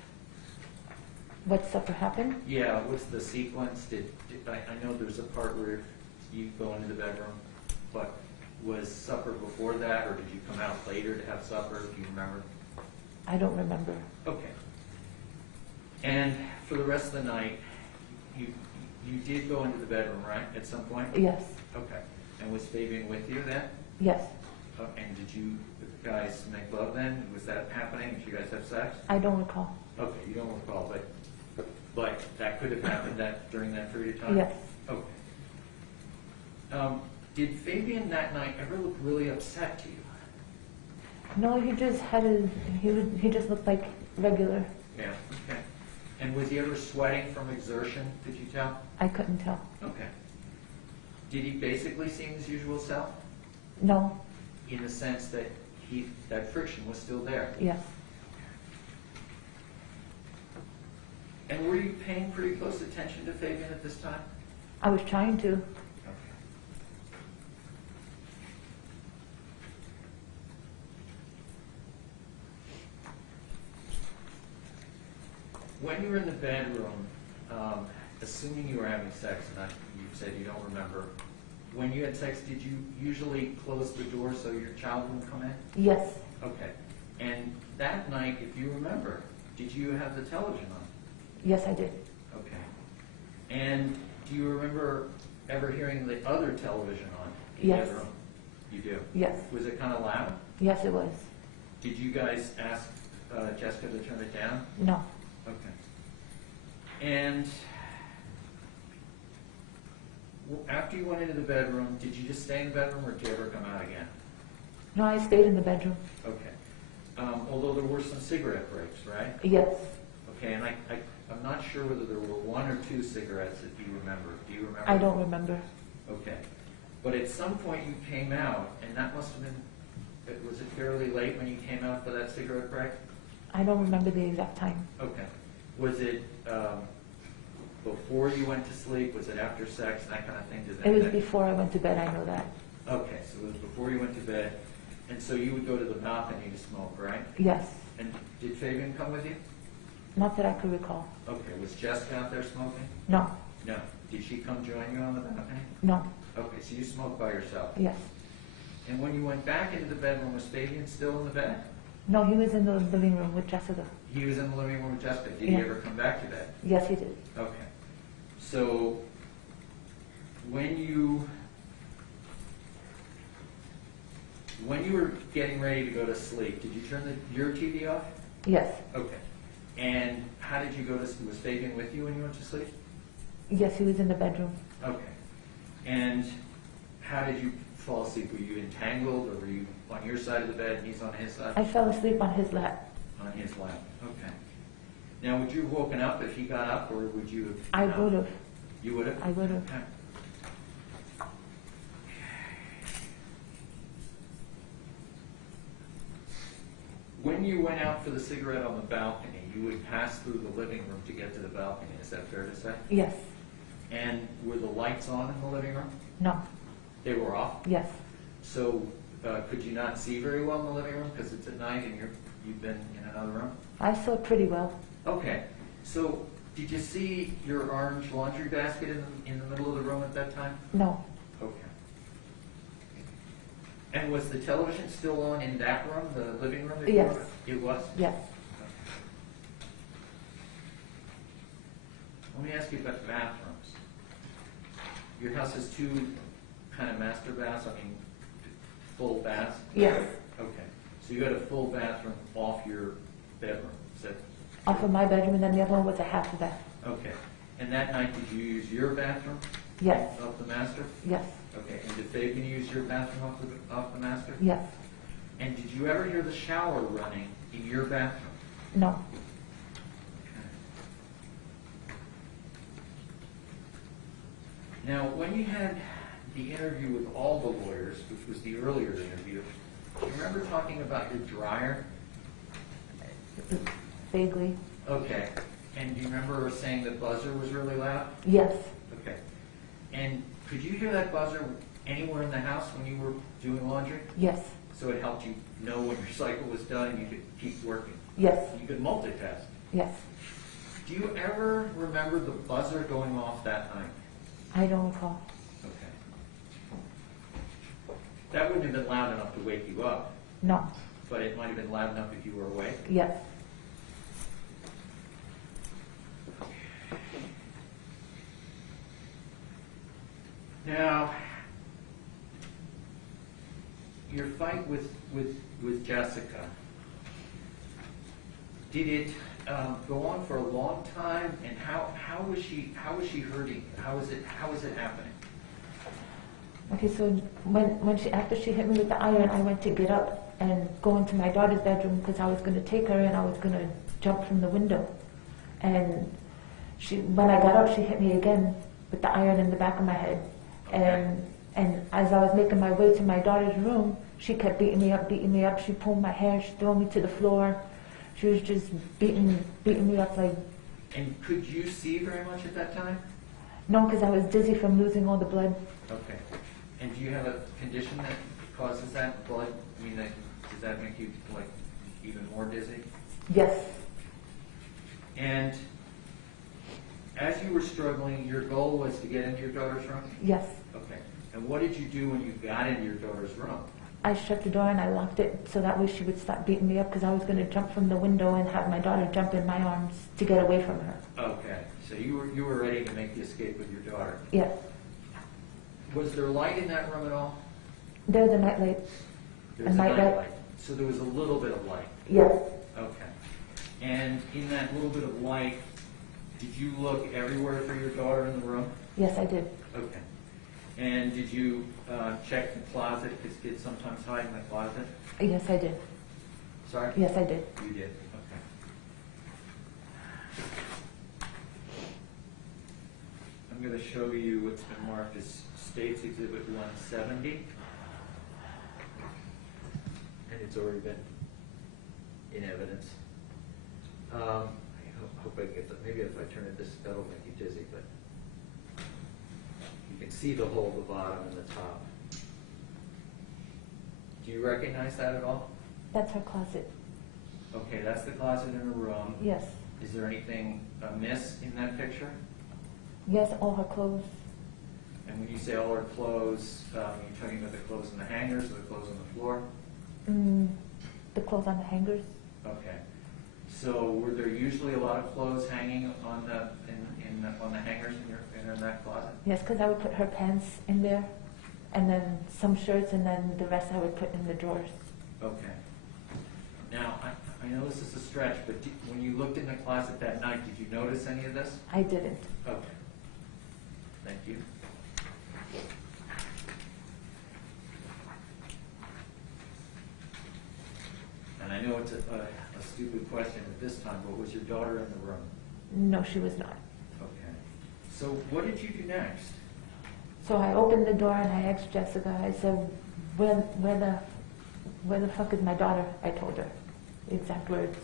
What supper happened? Yeah, what's the sequence? I know there's a part where you go into the bedroom, but was supper before that, or did you come out later to have supper? Do you remember? I don't remember. Okay. And for the rest of the night, you did go into the bedroom, right, at some point? Yes. Okay. And was Fabian with you then? Yes. And did you guys make love then? Was that happening? Did you guys have sex? I don't recall. Okay, you don't recall, but that could have happened during that period of time? Yes. Okay. Did Fabian that night ever look really upset to you? No, he just had he just looked like regular. Yeah, okay. And was he ever sweating from exertion, could you tell? I couldn't tell. Okay. Did he basically seem his usual self? No. In the sense that that friction was still there? Yes. And were you paying pretty close attention to Fabian at this time? I was trying to. Okay. When you were in the bedroom, assuming you were having sex, and you said you don't remember, when you had sex, did you usually close the door so your child wouldn't come in? Yes. Okay. And that night, if you remember, did you have the television on? Yes, I did. Okay. And do you remember ever hearing the other television on in Yes. the other room? You do? Yes. Was it kind of loud? Yes, it was. Did you guys ask Jessica to turn it down? No. Okay. And after you went into the bedroom, did you just stay in the bedroom or did you ever come out again? No, I stayed in the bedroom. Okay. Although there were some cigarette breaks, right? Yes. Okay, and I'm not sure whether there were 1 or 2 cigarettes that you remember. Do you remember? I don't remember. Okay. But at some point you came out, and that must have been, was it fairly late when you came out for that cigarette break? I don't remember the exact time. Okay. Was it before you went to sleep? Was it after sex? That kind of thing? It was before I went to bed, I know that. Okay, so it was before you went to bed. And so you would go to the balcony to smoke, right? Yes. And did Fabian come with you? Not that I could recall. Okay. Was Jessica out there smoking? No. No. Did she come join you on the balcony? No. Okay, so you smoked by yourself. Yes. And when you went back into the bedroom, was Fabian still in the bed? No, he was in the living room with Jessica. He was in the living room with Jessica. Did Yeah. he ever come back to bed? Yes, he did. Okay. So when you were getting ready to go to sleep, did you turn your TV off? Yes. Okay. And how did you go to sleep? Was Fabian with you when you went to sleep? Yes, he was in the bedroom. Okay. And how did you fall asleep? Were you entangled, or were you on your side of the bed and he's on his side? I fell asleep on his lap. On his lap. Okay. Now, would you have woken up if he got up, or would you have? I would have. You would have? I would have. Okay. When you went out for the cigarette on the balcony, you would pass through the living room to get to the balcony. Is that fair to say? Yes. And were the lights on in the living room? No. They were off? Yes. So could you not see very well in the living room because it's at night and you've been in another room? I saw pretty well. Okay. So did you see your orange laundry basket in the middle of the room at that time? No. Okay. And was the television still on in that room, the living room? That Yes. It was? Yes. Let me ask you about bathrooms. Your house has 2 kind of master baths, full baths? Yes. Okay. So you had a full bathroom off your bedroom, is that? Off of my bedroom, and then the other one was a half of that. Okay. And that night, did you use your bathroom? Yes. Off the master? Yes. Okay. And did Fabian use your bathroom off the master? Yes. And did you ever hear the shower running in your bathroom? No. Now, when you had the interview with all the lawyers, which was the earlier interview, do you remember talking about your dryer? Vaguely. Okay. And do you remember saying the buzzer was really loud? Yes. Okay. And could you hear that buzzer anywhere in the house when you were doing laundry? Yes. So it helped you know when your cycle was done and you could keep working. Yes, You could multitask. yes. Do you ever remember the buzzer going off that night? I don't recall. Okay. That wouldn't have been loud enough to wake you up, No, but it might have been loud enough if you were awake. yes. Now, your fight with Jessica, did it go on for a long time? And how was she hurting you? How was it happening? Okay, so after she hit me with the iron, I went to get up and go into my daughter's bedroom because I was going to take her and I was going to jump from the window. And when I got up, she hit me again with the iron in the back of my head. And as I was making my way to my daughter's room, she kept beating me up. She pulled my hair, she threw me to the floor. She was just beating me up like... And could you see very much at that time? No, because I was dizzy from losing all the blood. Okay. And do you have a condition that causes that blood? I mean, does that make you like even more dizzy? Yes. And as you were struggling, your goal was to get into your daughter's room? Yes. Okay. And what did you do when you got into your daughter's room? I shut the door and I locked it so that way she would stop beating me up because I was going to jump from the window and have my daughter jump in my arms to get away from her. Okay. So you were ready to make the escape with your daughter. Yes. Was there light in that room at all? There was a nightlight. There was a nightlight. So there was a little bit of light. Yes. Okay. And in that little bit of light, did you look everywhere for your daughter in the room? Yes, I did. Okay. And did you check the closet? Because kids sometimes hide in the closet. Yes, I did. Sorry? Yes, I did. You did. Okay. I'm going to show you what's been marked as States Exhibit 170. And it's already been in evidence. I hope I can get that. Maybe if I turn it this, that'll make you dizzy, but you can see the hole at the bottom and the top. Do you recognize that at all? That's her closet. Okay, that's the closet in her room. Yes. Is there anything amiss in that picture? Yes, all her clothes. And when you say all her clothes, you're talking about the clothes in the hangers or the clothes on the floor? The clothes on the hangers. Okay. So were there usually a lot of clothes hanging on the hangers in that closet? Yes, because I would put her pants in there, and then some shirts, and then the rest I would put in the drawers. Okay. Now, I know this is a stretch, but when you looked in the closet that night, did you notice any of this? I didn't. Okay. Thank you. And I know it's a stupid question at this time, but was your daughter in the room? No, she was not. Okay. So what did you do next? So I opened the door and I asked Jessica, I said, where the fuck is my daughter? I told her. Exact words.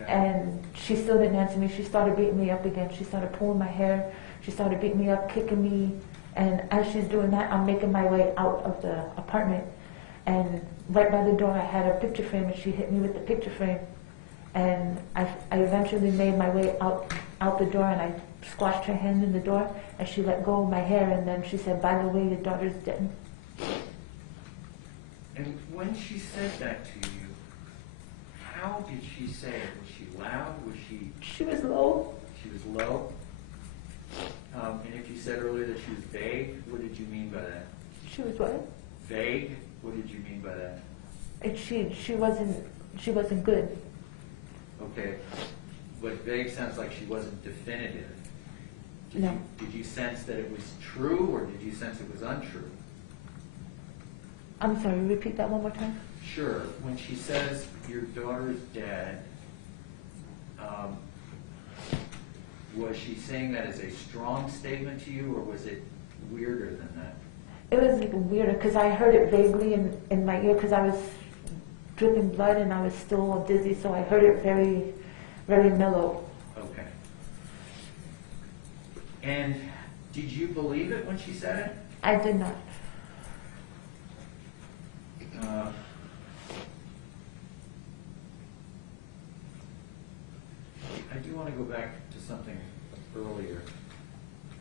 Okay. And she still didn't answer me. She started beating me up again. She started pulling my hair. She started beating me up, kicking me. And as she's doing that, I'm making my way out of the apartment. And right by the door, I had a picture frame, and she hit me with the picture frame. And I eventually made my way out the door, and I squashed her hand in the door, and she let go of my hair, and then she said, by the way, your daughter's dead. And when she said that to you, how did she say it? Was she loud? Was she... She was low. She was low? And if you said earlier that she was vague, what did you mean by that? She was what? Vague? What did you mean by that? And she wasn't good. Okay. But vague sounds like she wasn't definitive. No. Did you sense that it was true, or did you sense it was untrue? I'm sorry, repeat that one more time? Sure. When she says your daughter's dead, was she saying that as a strong statement to you, or was it weirder than that? It was even weirder because I heard it vaguely in my ear because I was dripping blood and I was still all dizzy, so I heard it very, very mellow. Okay. And did you believe it when she said it? I did not. want to go back to something earlier.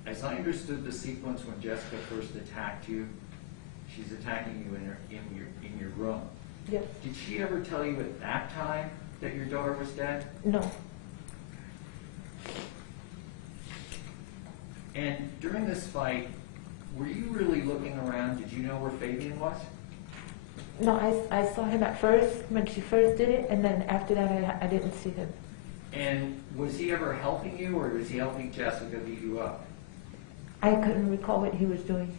As I understood the sequence when Jessica first attacked you, she's attacking you in your room. Yes. Did she ever tell you at that time that your daughter was dead? No. And during this fight, were you really looking around? Did you know where Fabian was? No, I saw him at first when she first did it, and then after that I didn't see him. And was he ever helping you, or was he helping Jessica beat you up? I couldn't recall what he was doing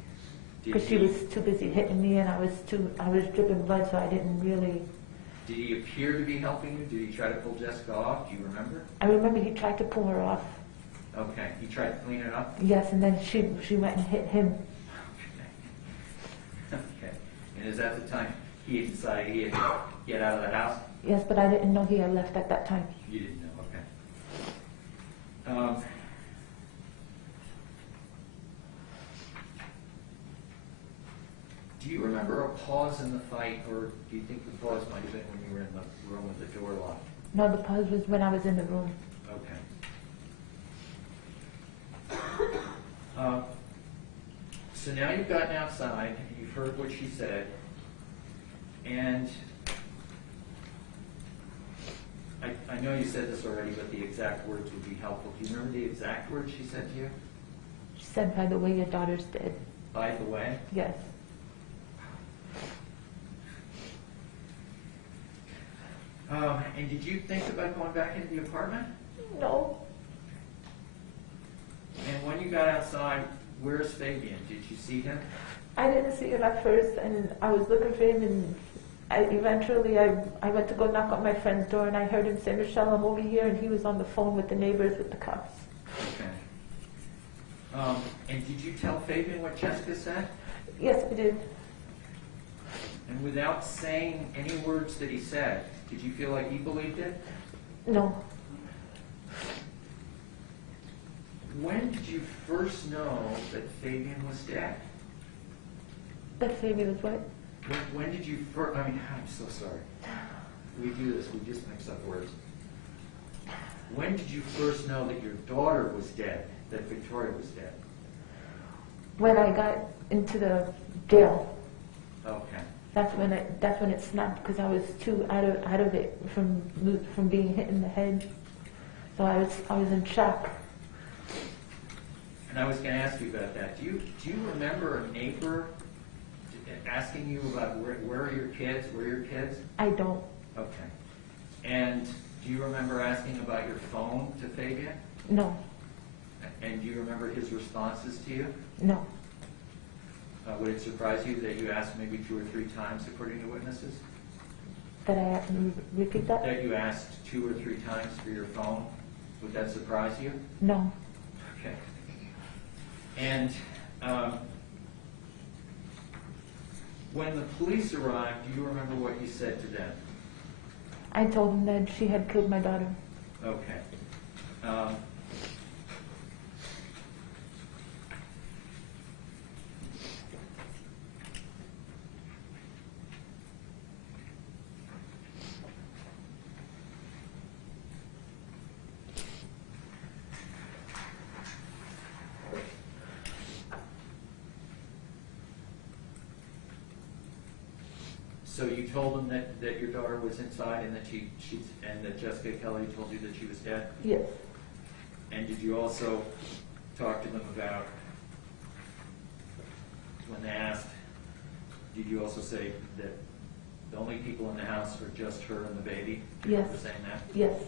because she was too busy hitting me, and I was dripping blood, so I didn't really. Did he appear to be helping you? Did he try to pull Jessica off? Do you remember? I remember he tried to pull her off. Okay. He tried to clean it up? Yes, and then she went and hit him. Okay. And is that the time he had decided he had to get out of the house? Yes, but I didn't know he had left at that time. You didn't know, okay. Do you remember a pause in the fight, or do you think the pause might have been when you were in the room with the door locked? No, the pause was when I was in the room. Okay. So now you've gotten outside, you've heard what she said, and I know you said this already, but the exact words would be helpful. Do you remember the exact words she said to you? She said, "By the way, your daughter's dead." By the way? Yes. And did you think about going back into the apartment? No. And when you got outside, where's Fabian? Did you see him? I didn't see him at first, and I was looking for him, and eventually I went to go knock on my friend's door, and I heard him say, "Michelle, I'm over here," and he was on the phone with the neighbors with the cops. Okay. And did you tell Fabian what Jessica said? Yes, I did. And without saying any words that he said, did you feel like he believed it? No. When did you first know that Fabian was dead? That Fabian was what? When did you first, I'm so sorry. We do this, we just mix up words. When did you first know that your daughter was dead, that Victoria was dead? When I got into the jail. Okay. That's when it snapped, because I was too out of it from being hit in the head. So I was in shock. And I was going to ask you about that. Do you remember a neighbor asking you about where are your kids? Where are your kids? I don't. Okay. And do you remember asking about your phone to Fabian? No. And do you remember his responses to you? No. Would it surprise you that you asked maybe 2 or 3 times, according to witnesses? That I repeat that? That you asked 2 or 3 times for your phone? Would that surprise you? No. Okay. And when the police arrived, do you remember what you said to them? I told them that she had killed my daughter. Okay. So you told them that your daughter was inside and that and that Jessica Kelly told you that she was dead? Yes. And did you also talk to them about, when they asked, did you also say that the only people in the house are just her and the baby? Do you Yes. remember saying that? Yes.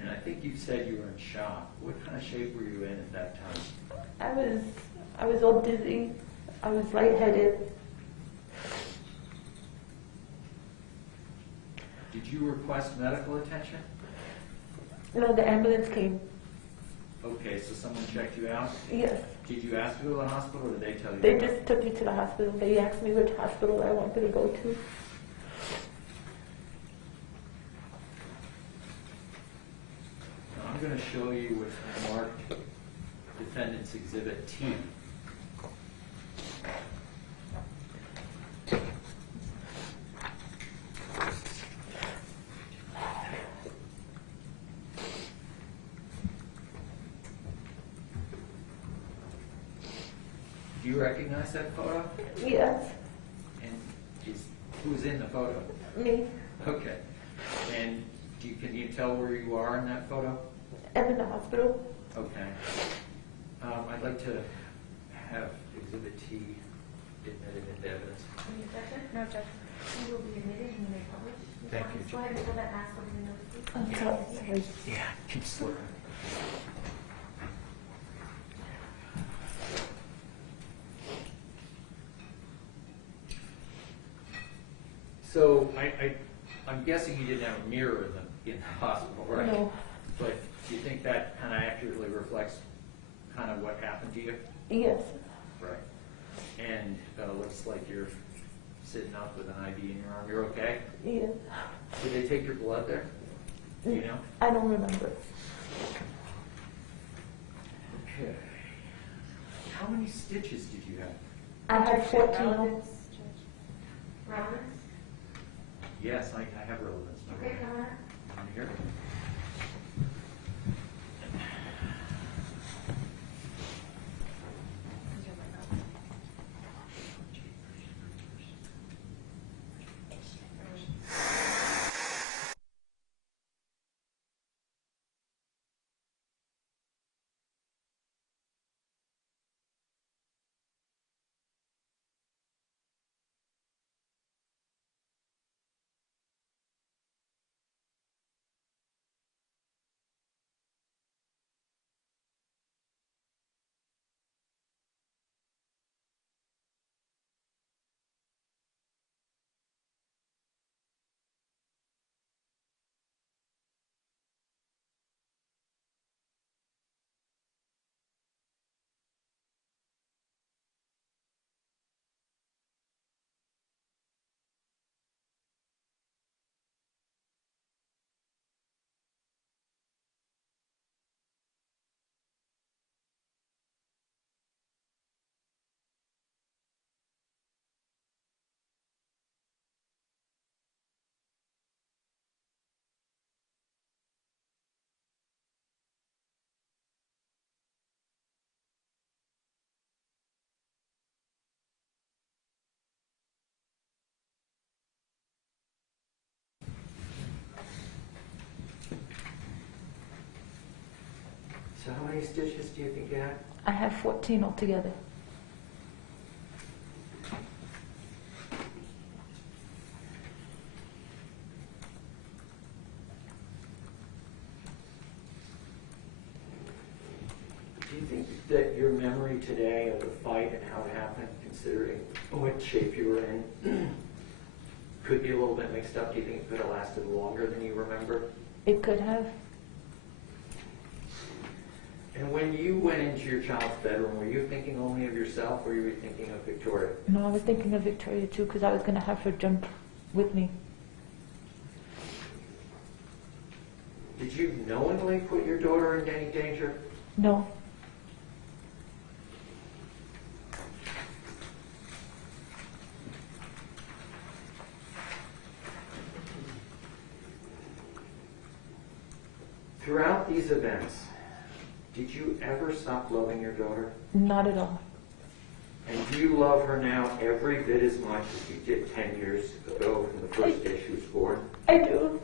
And I think you said you were in shock. What kind of shape were you in at that time? I was all dizzy. I was lightheaded. Did you request medical attention? No, the ambulance came. Okay, so someone checked you out? Yes. Did you ask to go to the hospital, or did they tell you? They just took me to the hospital. They asked me which hospital I wanted to go to. Now, I'm going to show you what's marked Defendant's Exhibit T. Do you recognize that photo? Yes. And who's in the photo? Me. Okay. And can you tell where you are in that photo? I'm in the hospital. Okay. I'd like to have Exhibit T admitted into evidence. Any objection? No objection. You will be admitted and you may publish. Thank you. Go ahead and fill that passport in the notice, please. I'm sorry. Yeah, keep slurring. So I'm guessing you didn't have a mirror in the hospital, right? No. But do you think that kind of accurately reflects kind of what happened to you? Yes. Right. And looks like you're sitting up with an IV in your arm. You're okay? Yes. Did they take your blood there? Do you know? I don't remember. Okay. How many stitches did you have? I had 14. Relevance? Yes, I have relevance. Okay, come on. I'm here. So how many stitches do you think you had? I have 14 altogether. Do you think that your memory today of the fight and how it happened, considering what shape you were in, could be a little bit mixed up? Do you think it could have lasted longer than you remember? It could have. And when you went into your child's bedroom, were you thinking only of yourself, or were you thinking of Victoria? No, I was thinking of Victoria too, because I was going to have her jump with me. Did you knowingly put your daughter in any danger? No. Throughout these events, did you ever stop loving your daughter? Not at all. And do you love her now every bit as much as you did 10 years ago from the first day she was born? I do.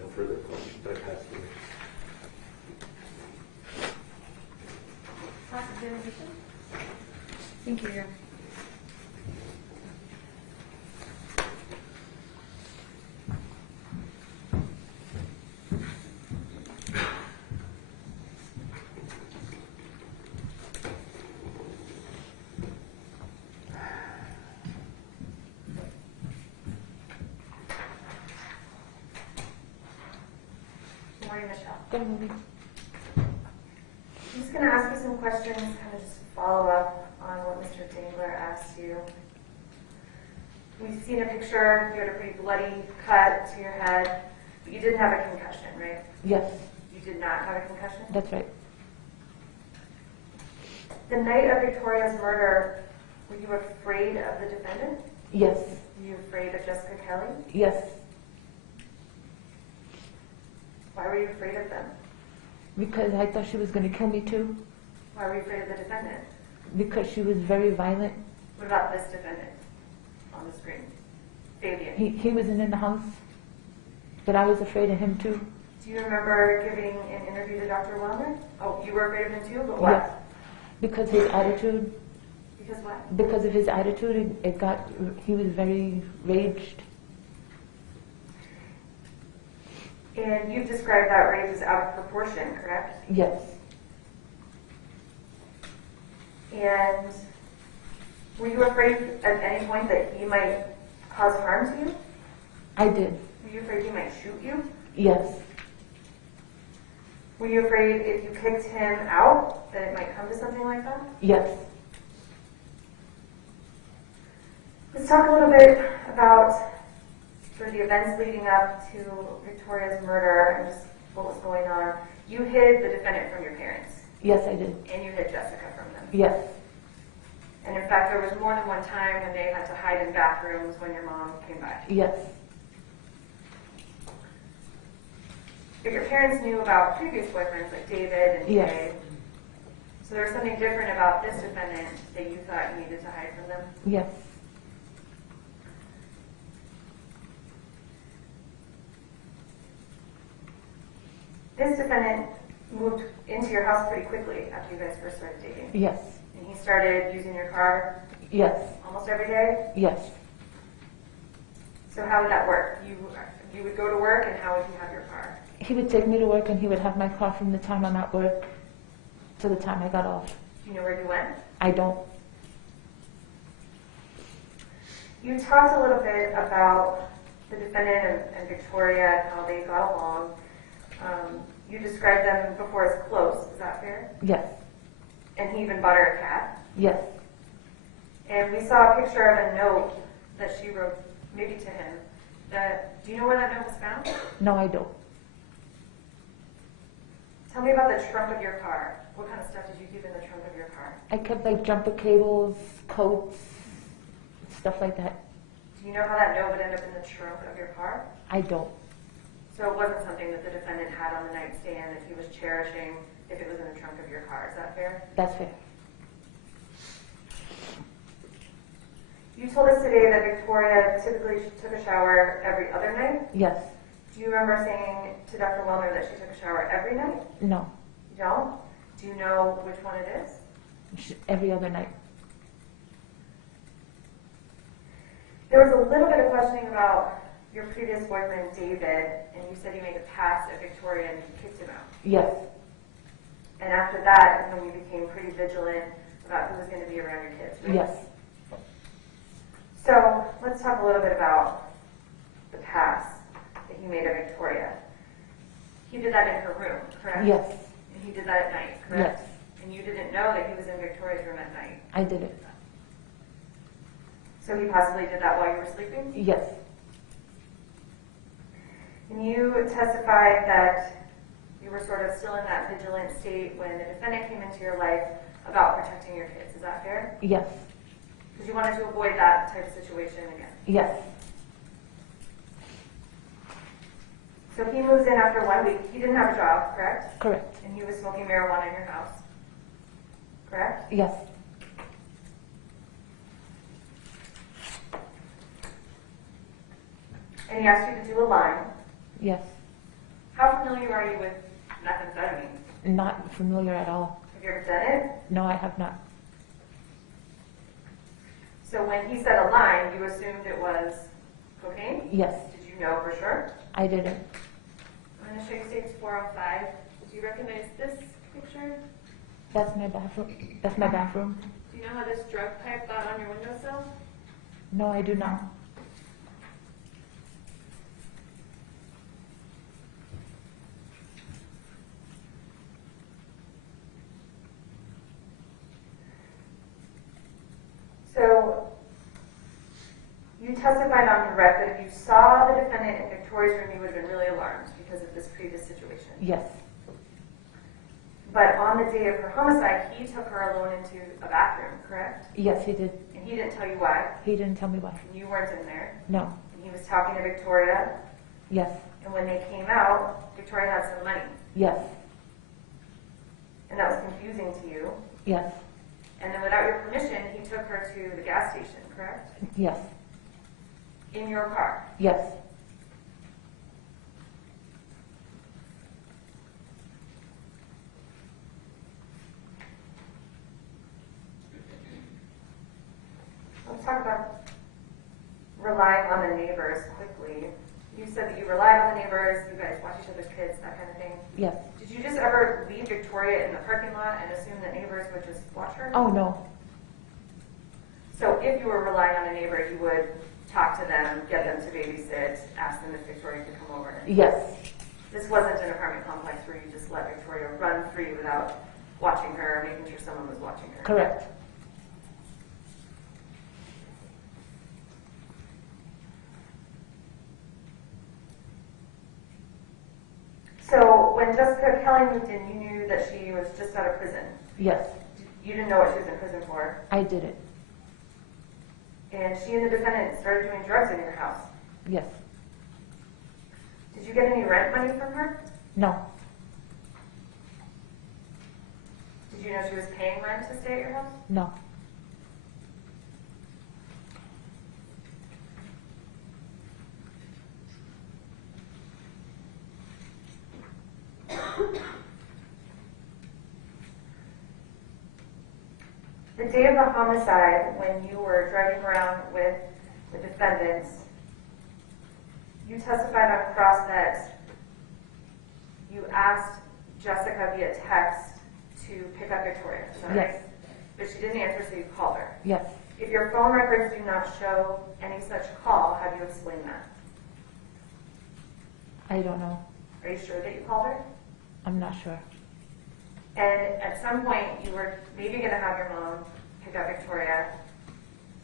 No further questions. I pass to you. Cross-examination? Thank you, Your Honor. Good morning, Michelle. Good morning. going to ask you some questions, kind of just follow up on what Mr. Dangler asked you. We've seen a picture, you had a pretty bloody cut to your head, but you didn't have a concussion, right? Yes, You did not have a concussion? that's right. The night of Victoria's murder, were you afraid of the defendant? Yes, Were you afraid of Jessica Kelly? yes, Why were you afraid of them? because I thought she was going to kill me too, Why were you afraid of the defendant? because she was very violent. What about this defendant on the screen? Fabian. He wasn't in the house, but I was afraid of him too. Do you remember giving an interview to Dr. Wellner? Oh, you were afraid of him too, but why? Yes, because his attitude, Because what? because of his attitude, he was very raged. And you've described that rage as out of proportion, correct? Yes, And were you afraid at any point that he might cause harm to you? I did. Were you afraid he might shoot you? Yes, Were you afraid if you kicked him out that it might come to something like that? yes, Let's talk a little bit about sort of the events leading up to Victoria's murder and just what was going on. You hid the defendant from your parents, yes, I did. and you hid Jessica from them. Yes, And in fact, there was more than one time when they had to hide in bathrooms when your mom came by. yes, But your parents knew about previous boyfriends like David and Yes. Jay. So there was something different about this defendant that you thought you needed to hide from them. yes, This defendant moved into your house pretty quickly after you guys first started dating. yes, And he started using your car yes, almost every day. yes. So how would that work? You would go to work, and how would he have your car? He would take me to work and he would have my car from the time I'm at work to the time I got off. Do you know where he went? I don't. You talked a little bit about the defendant and Victoria and how they got along. You described them before as close. Is that fair? Yes, And he even bought her a cat. yes, And we saw a picture of a note that she wrote, maybe to him. Do you know where that note was found? no, I don't. Tell me about the trunk of your car. What kind of stuff did you keep in the trunk of your car? I kept like jumper cables, coats, stuff like that. Do you know how that note would end up in the trunk of your car? I don't. So it wasn't something that the defendant had on the nightstand that he was cherishing if it was in the trunk of your car. Is that fair? That's fair. You told us today that Victoria typically took a shower every other night. Yes, Do you remember saying to Dr. Wellner that she took a shower every night? no, You don't? Do you know which one it is? every other night. There was a little bit of questioning about your previous boyfriend, David, and you said you made a pass at Victoria and you kicked him out. Yes, And after that, when you became pretty vigilant about who was going to be around your kids, right? yes, So let's talk a little bit about the pass that he made at Victoria. He did that in her room, correct? yes, And he did that at night, correct? yes, And you didn't know that he was in Victoria's room at night. I did it. So he possibly did that while you were sleeping? Yes, And you testified that you were sort of still in that vigilant state when the defendant came into your life about protecting your kids. Is that fair? yes, Because you wanted to avoid that type of situation again. yes, So he moves in after 1 week. He didn't have a job, correct? correct. And he was smoking marijuana in your house, correct? Yes, And he asked you to do a line. yes. How familiar are you with methamphetamine? Not familiar at all. Have you ever done it? No, I have not. So when he said a line, you assumed it was cocaine? Yes, Did you know for sure? I didn't. I'm going to show you stage 405. Do you recognize this picture? That's my bathroom. That's my bathroom. Do you know how this drug pipe got on your windowsill? No, I do not. So you testified on direct that if you saw the defendant in Victoria's room, you would have been really alarmed because of this previous situation. Yes. But on the day of her homicide, he took her alone into a bathroom, correct? Yes, he did. And he didn't tell you why? He didn't tell me why. And you weren't in there? No. And he was talking to Victoria? Yes. And when they came out, Victoria had some money? Yes. And that was confusing to you? Yes. And then without your permission, he took her to the gas station, correct? Yes. In your car? Yes. Let's talk about relying on the neighbors quickly. You said that you relied on the neighbors, you guys watch each other's kids, that kind of thing. Yes. Did you just ever leave Victoria in the parking lot and assume that neighbors would just watch her? Oh, no. So if you were relying on a neighbor, you would talk to them, get them to babysit, ask them if Victoria could come over? Yes. This wasn't an apartment complex where you just let Victoria run free without watching her, or making sure someone was watching her? Correct. So when Jessica Kelly moved in, you knew that she was just out of prison. Yes. You didn't know what she was in prison for. I did it. And she and the defendant started doing drugs in your house. Yes. Did you get any rent money from her? No. Did you know she was paying rent to stay at your house? No. The day of the homicide, when you were driving around with the defendants, you testified on cross that you asked Jessica via text to pick up Victoria. Is that Yes. right? But she didn't answer, so you called her. Yes. If your phone records do not show any such call, how do you explain that? I don't know. Are you sure that you called her? I'm not sure. And at some point, you were maybe going to have your mom pick up Victoria.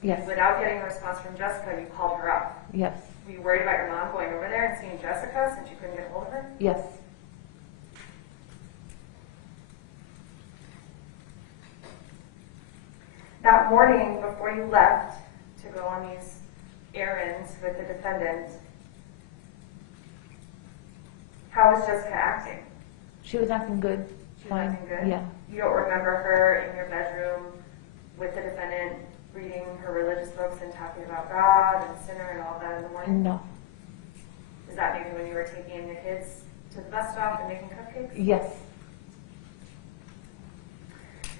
Yes. Without getting a response from Jessica, you called her up. Yes. Were you worried about your mom going over there and seeing Jessica since you couldn't get hold of her? Yes. That morning, before you left to go on these errands with the defendant, how was Jessica acting? She was acting good. She was Fine. acting good? Yeah. You don't remember her in your bedroom with the defendant reading her religious books and talking about God and sinner and all that in the morning? No. Is that maybe when you were taking the kids to the bus stop and making cupcakes? Yes.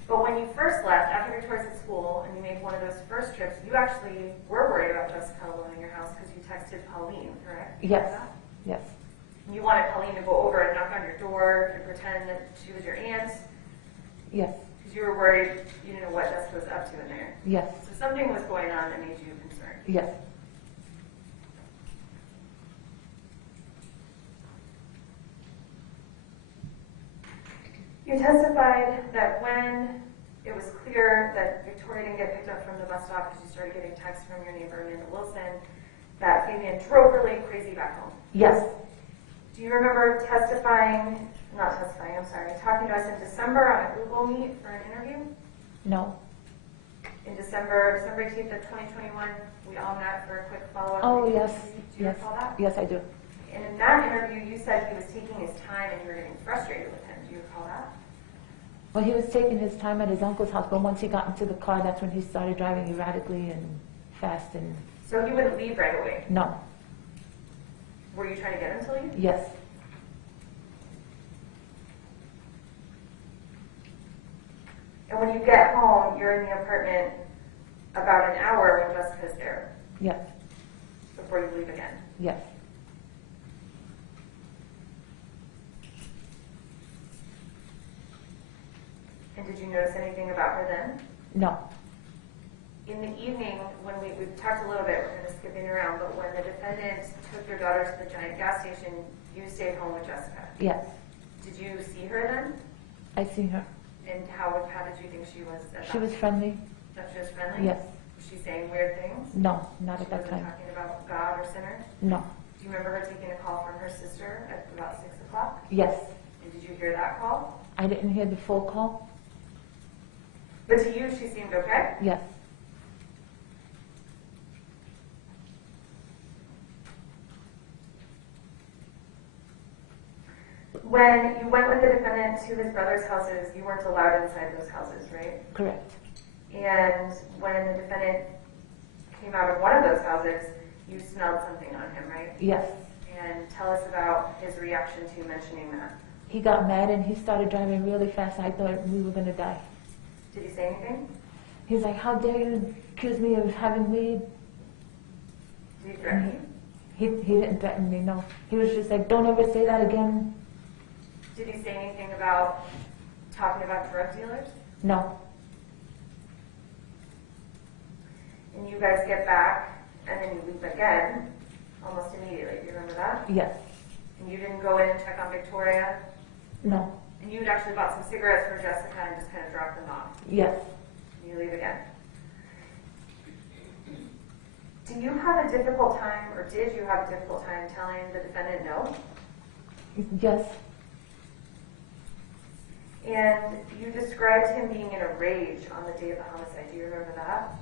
But when you first left, after Victoria's at school, and you made one of those first trips, you actually were worried about Jessica alone in your house because you texted Pauline, correct? Yes. Yes. You wanted Pauline to go over and knock on your door and pretend that she was your aunt Yes. because you were worried you didn't know what Jessica was up to in there. Yes. So something was going on that made you concerned. Yes. You testified that when it was clear that Victoria didn't get picked up from the bus stop because you started getting texts from your neighbor, Amanda Wilson, that Fabian drove her like crazy back home. Yes. Do you remember talking to us in December on a Google Meet for an interview? No. In December 18th of 2021, we all met for a quick follow-up. Oh, meeting. yes. Do you Yes. recall that? Yes, I do. And in that interview, you said he was taking his time and you were getting frustrated with him. Do you recall that? Well, he was taking his time at his uncle's house, but once he got into the car, that's when he started driving erratically and fast and So he wouldn't leave right away. no. Were you trying to get him to leave? Yes. And when you get home, you're in the apartment about an hour when Jessica's there Yes. before you leave again. Yes. And did you notice anything about her then? No. In the evening, when we've talked a little bit, we're kind of skipping around, but when the defendant took your daughter to the giant gas station, you stayed home with Jessica. Yes. Did you see her then? I seen her. And how did you think she was at She that was friendly. That she was friendly? Yes. Was she she saying weird things? No, not She at that wasn't time. talking about God or sinner? No. Do you remember her taking a call from her sister at about 6 o'clock? Yes. And did you hear that call? I didn't hear the full call. But to you, she seemed okay? Yes. When you went with the defendant to his brother's houses, you weren't allowed inside those houses, right? Correct. And when the defendant came out of one of those houses, you smelled something on him, right? Yes. And tell us about his reaction to you mentioning that. He got mad and he started driving really fast. I thought we were going to die. Did he say anything? He's like, how dare you accuse me of having weed? Did he threaten you? He didn't threaten me, no. He was just like, don't ever say that again. Did he say anything about talking about drug dealers? No. And you guys get back, and then you leave again, almost immediately. Do you remember that? Yes. And you didn't go in and check on Victoria? No. And you had actually bought some cigarettes for Jessica and just kind of dropped them off. Yes. And you leave again. Do you have a difficult time, or did you have a difficult time telling the defendant no? Yes. And you described him being in a rage on the day of the homicide. Do you remember that?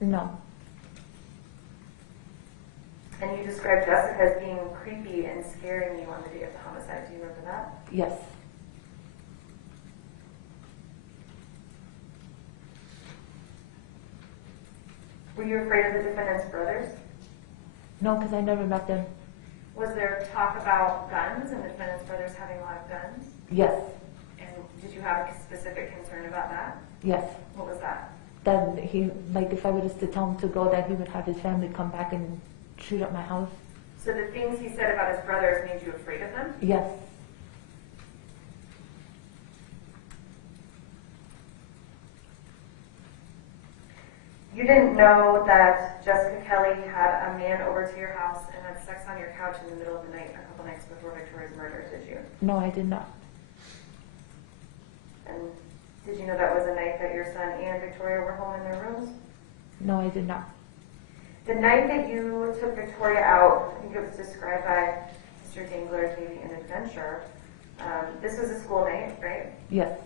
No. And you described Jessica as being creepy and scaring you on the day of the homicide. Do you remember that? Yes. Were you afraid of the defendant's brothers? No, because I never met them. Was there talk about guns and the defendant's brothers having a lot of guns? Yes. And did you have a specific concern about that? Yes. What was that? That he, like, if I were just to tell him to go, that he would have his family come back and shoot up my house. So the things he said about his brothers made you afraid of them? Yes. You didn't know that Jessica Kelly had a man over to your house and had sex on your couch in the middle of the night a couple nights before Victoria's murder, did you? No, I did not. And did you know that was the night that your son and Victoria were home in their rooms? No, I did not. The night that you took Victoria out, I think it was described by Mr. Dangler as maybe an adventure. This was a school night, right? Yes.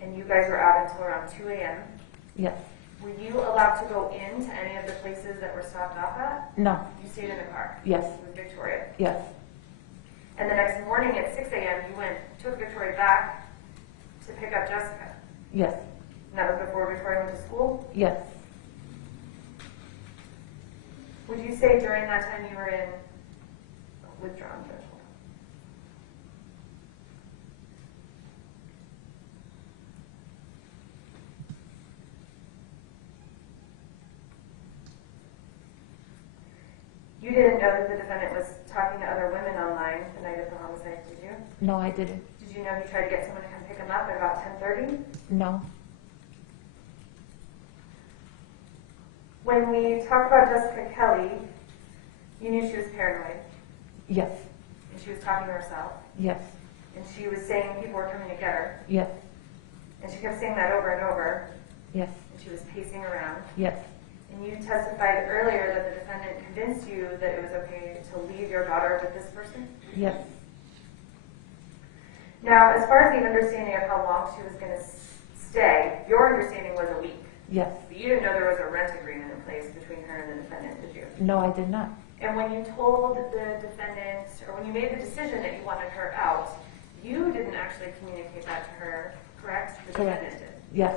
And you guys were out until around 2 a.m. Yes. Were you allowed to go into any of the places that were stopped off at? No. You stayed in the car? Yes. With Victoria? Yes. And the next morning at 6 a.m., you took Victoria back to pick up Jessica. Yes. And that was before Victoria went to school? Yes. Would you say during that time you were in withdrawn judgment? You didn't know that the defendant was talking to other women online the night of the homicide, did you? No, I didn't. Did you know he tried to get someone to come pick him up at about 10:30? No. When we talk about Jessica Kelly, you knew she was paranoid, Yes. and she was talking to herself, Yes. and she was saying people were coming to get her, Yes. and she kept saying that over and over, Yes. and she was pacing around. Yes. And you testified earlier that the defendant convinced you that it was okay to leave your daughter with this person? Yes. Now, as far as the understanding of how long she was going to stay, your understanding was a week. Yes. But you didn't know there was a rent agreement in place between her and the defendant, did you? No, I did not. And when you told the defendant, or when you made the decision that you wanted her out, you didn't actually communicate that to her, correct? The Correct. defendant did. Yes.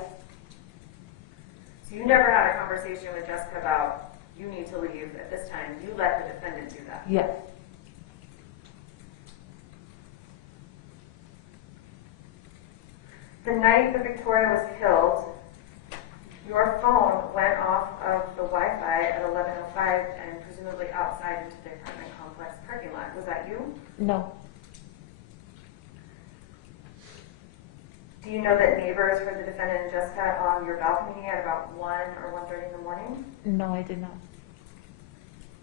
So you never had a conversation with Jessica about, you need to leave at this time. You let the defendant do that. Yes. The night that Victoria was killed, your phone went off of the Wi-Fi at 11:05 and presumably outside into the apartment complex parking lot. Was that you? No. Do you know that neighbors heard the defendant and Jessica on your balcony at about 1 or 1:30 in the morning? No, I did not.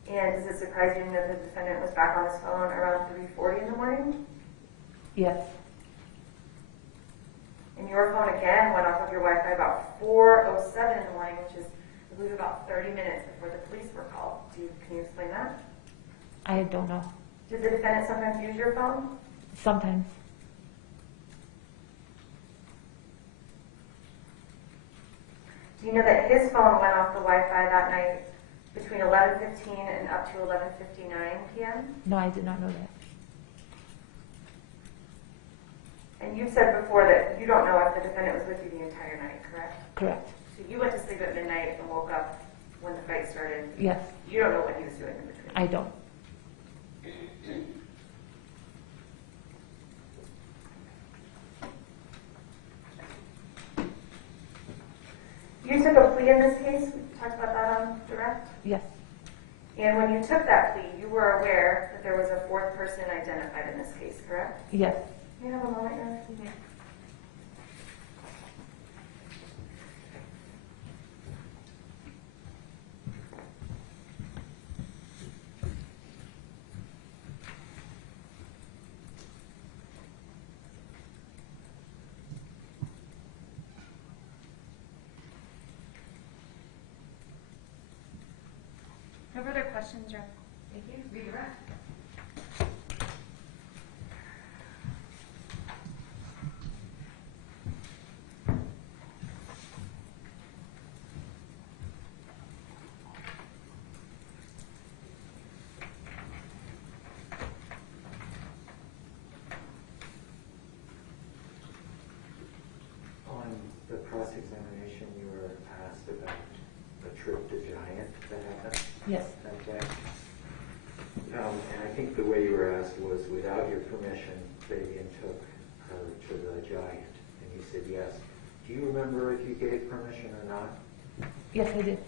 And does it surprise you that the defendant was back on his phone around 3:40 in the morning? Yes. And your phone again went off of your Wi-Fi about 4:07 in the morning, which is believe about 30 minutes before the police were called. Can you explain that? I don't know. Did the defendant sometimes use your phone? Sometimes. Do you know that his phone went off the Wi-Fi that night between 11:15 and up to 11:59 p.m.? No, I did not know that. And you said before that you don't know if the defendant was with you the entire night, correct? Correct. So you went to sleep at midnight and woke up when the fight started. Yes, You don't know what he was doing in between. I don't. You took a plea in this case. We talked about that on direct. Yes, And when you took that plea, you were aware that there was a fourth person identified in this case, correct? yes. You have a moment now? No further questions, Rep. Thank you. Redirect. On the cross-examination, you were asked about a trip to Giant that happened Yes, that day. And I think the way you were asked was, without your permission, Fabian took her to the Giant. And you said yes. Do you remember if you gave permission or not? yes, I did.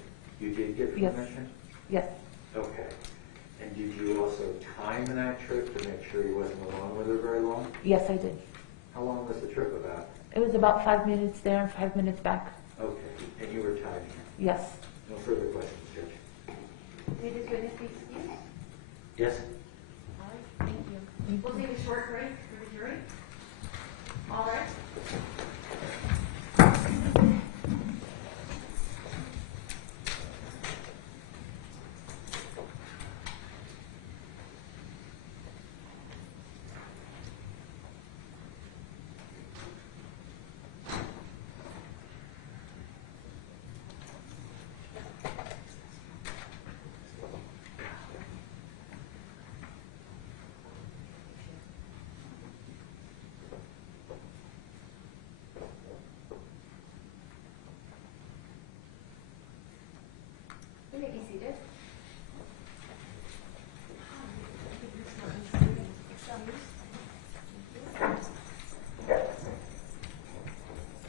You did give Yes. permission? Yes, Okay. And did you also time that trip to make sure he wasn't alone with her very long? yes, I did. How long was the trip about? It was about 5 minutes there and 5 minutes back. Okay. And you were timing it? Yes. No further questions, Judge? May this witness be excused? Yes? All right, thank you. We'll take a short break for the jury. All right. You may be seated.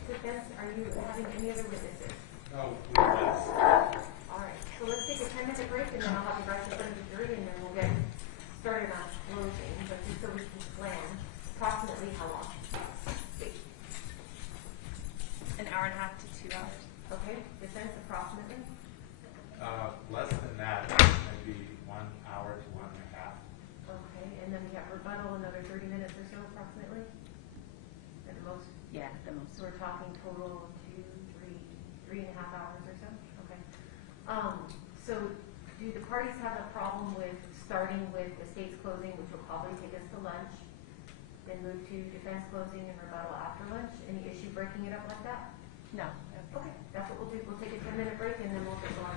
Defense, are you having any other witnesses? No, All right, so let's take a 10-minute break and then I'll have the rest in front of the jury and then we'll get started on closing, but just so we can plan approximately how long? An hour and a half to 2 hours. Okay, defense approximately? less than that, maybe 1 hour to 1.5. Okay, and then we have rebuttal, another 30 minutes or so approximately? At the most? Yeah, the most. So we're talking total 3.5 hours or so? Okay. So do the parties have a problem with starting with the state's closing, which will probably take us to lunch, then move to defense closing and rebuttal after lunch? Any issue breaking it up like that? No. Okay, that's what we'll do. We'll take a 10-minute break and then we'll get going.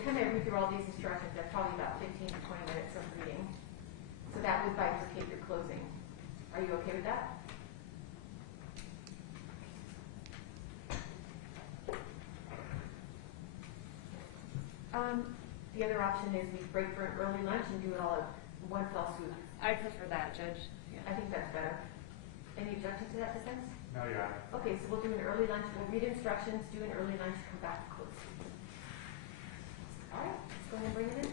the time I read through all these instructions, that's probably about 15 to 20 minutes of reading. So that would bifurcate your closing. Are you okay with that? The other option is we break for an early lunch and do it all at one fell swoop. I prefer that, Judge. I think that's better. Any objections to that, defense? No, Your Honor. Okay, so we'll do an early lunch. We'll read instructions, do an early lunch, come back to close. All right, let's go ahead and bring it in.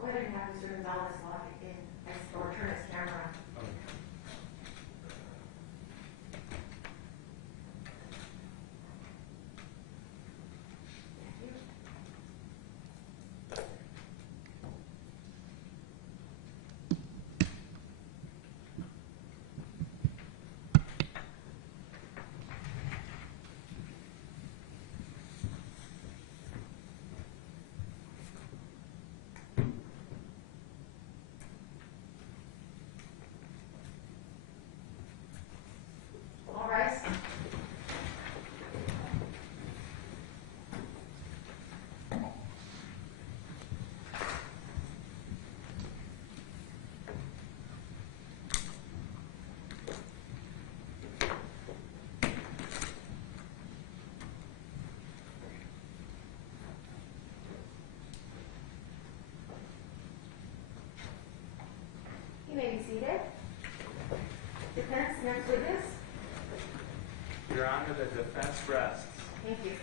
Go ahead and have Mr. Gonzales log it in or turn his camera on. Thank you. All rise. You may be seated. Defense, next witness. Your Honor, the defense rests. Thank you.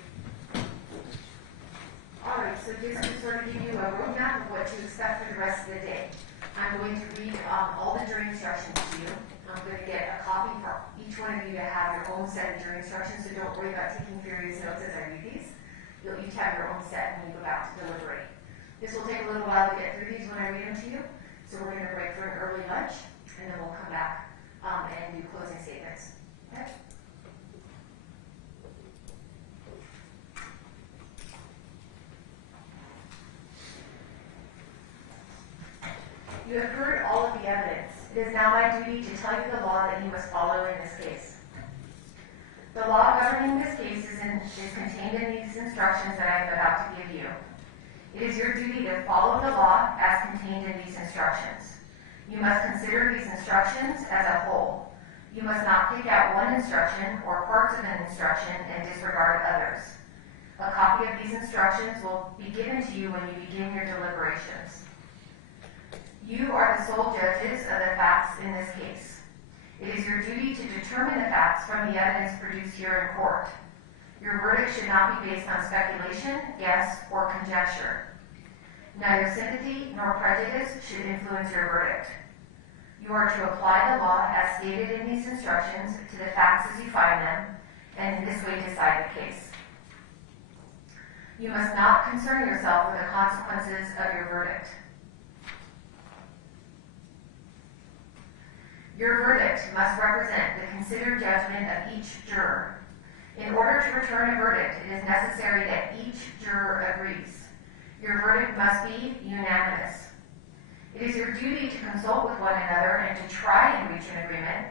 All right, so just to sort of give you a roadmap of what to expect for the rest of the day. I'm going to read all the jury instructions to you. I'm going to get a copy for each one of you to have your own set of jury instructions, so don't worry about taking furious notes as I read these. You'll each have your own set when you go back to deliberate. This will take a little while to get through these when I read them to you, so we're going to break for an early lunch, and then we'll come back and do closing statements. Okay? You have heard all of the evidence. It is now my duty to tell you the law that you must follow in this case. The law governing this case is contained in these instructions that I am about to give you. It is your duty to follow the law as contained in these instructions. You must consider these instructions as a whole. You must not pick out one instruction or parts of an instruction and disregard others. A copy of these instructions will be given to you when you begin your deliberations. You are the sole judges of the facts in this case. It is your duty to determine the facts from the evidence produced here in court. Your verdict should not be based on speculation, guess, or conjecture. Neither sympathy nor prejudice should influence your verdict. You are to apply the law as stated in these instructions to the facts as you find them, and in this way decide the case. You must not concern yourself with the consequences of your verdict. Your verdict must represent the considered judgment of each juror. In order to return a verdict, it is necessary that each juror agrees. Your verdict must be unanimous. It is your duty to consult with one another and to try and reach an agreement.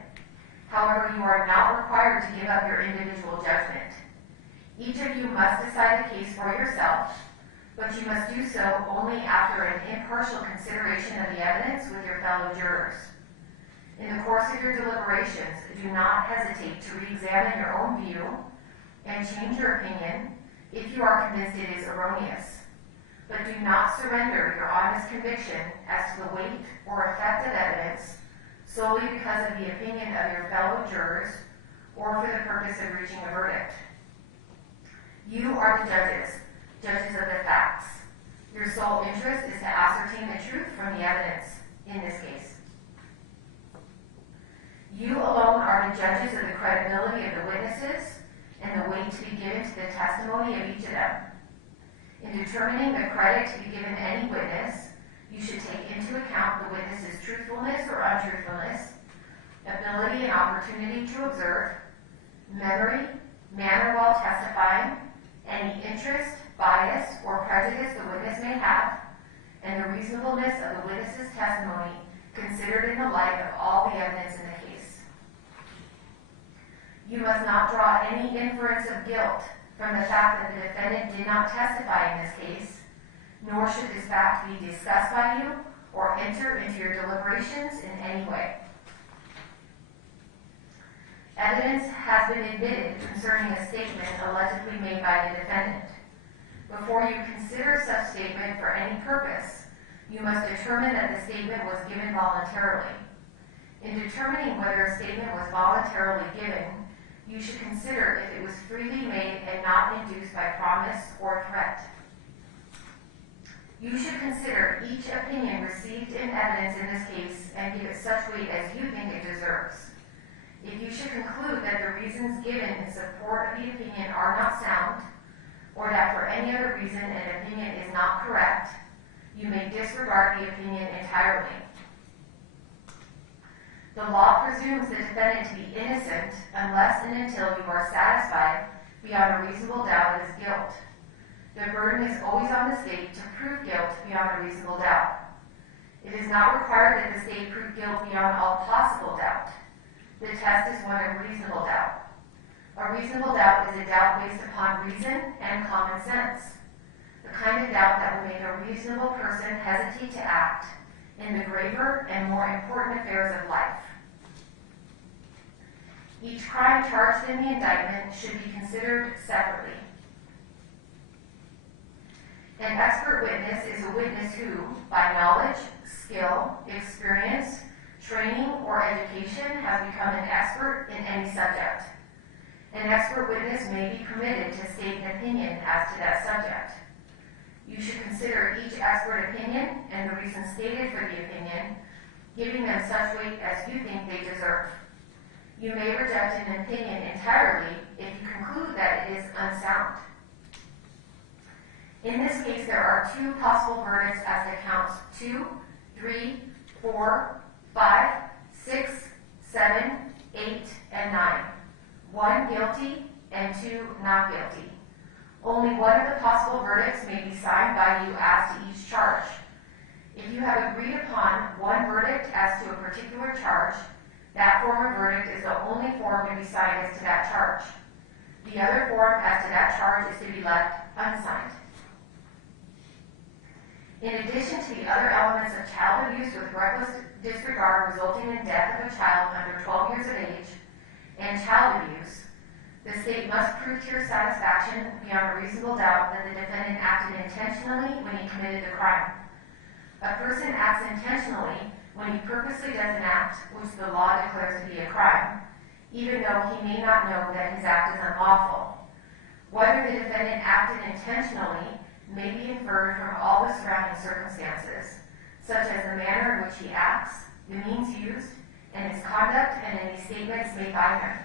However, you are not required to give up your individual judgment. Each of you must decide the case for yourself, but you must do so only after an impartial consideration of the evidence with your fellow jurors. In the course of your deliberations, do not hesitate to re-examine your own view and change your opinion if you are convinced it is erroneous. But do not surrender your honest conviction as to the weight or effect of evidence solely because of the opinion of your fellow jurors or for the purpose of reaching a verdict. You are the judges of the facts. Your sole interest is to ascertain the truth from the evidence in this case. You alone are the judges of the credibility of the witnesses and the weight to be given to the testimony of each of them. In determining the credit to be given to any witness, you should take into account the witness's truthfulness or untruthfulness, ability and opportunity to observe, memory, manner while testifying, any interest, bias, or prejudice the witness may have, and the reasonableness of the witness's testimony considered in the light of all the evidence in the case. You must not draw any inference of guilt from the fact that the defendant did not testify in this case, nor should this fact be discussed by you or enter into your deliberations in any way. Evidence has been admitted concerning a statement allegedly made by the defendant. Before you consider such statement for any purpose, you must determine that the statement was given voluntarily. In determining whether a statement was voluntarily given, you should consider if it was freely made and not induced by promise or threat. You should consider each opinion received in evidence in this case and give it such weight as you think it deserves. If you should conclude that the reasons given in support of the opinion are not sound, or that for any other reason an opinion is not correct, you may disregard the opinion entirely. The law presumes the defendant to be innocent unless and until you are satisfied beyond a reasonable doubt of his guilt. The burden is always on the state to prove guilt beyond a reasonable doubt. It is not required that the state prove guilt beyond all possible doubt. The test is one of reasonable doubt. A reasonable doubt is a doubt based upon reason and common sense, the kind of doubt that will make a reasonable person hesitate to act in the graver and more important affairs of life. Each crime charged in the indictment should be considered separately. An expert witness is a witness who, by knowledge, skill, experience, training, or education, has become an expert in any subject. An expert witness may be permitted to state an opinion as to that subject. You should consider each expert opinion and the reasons stated for the opinion, giving them such weight as you think they deserve. You may reject an opinion entirely if you conclude that it is unsound. In this case, there are two possible verdicts as to counts 2, 3, 4, 5, 6, 7, 8, and 9. 1 guilty and 2 not guilty. Only one of the possible verdicts may be signed by you as to each charge. If you have agreed upon one verdict as to a particular charge, that form of verdict is the only form to be signed as to that charge. The other form as to that charge is to be left unsigned. In addition to the other elements of child abuse with reckless disregard resulting in death of a child under 12 years of age and child abuse, the state must prove to your satisfaction beyond a reasonable doubt that the defendant acted intentionally when he committed the crime. A person acts intentionally when he purposely does an act which the law declares to be a crime, even though he may not know that his act is unlawful. Whether the defendant acted intentionally may be inferred from all the surrounding circumstances, such as the manner in which he acts, the means used, and his conduct and any statements made by him.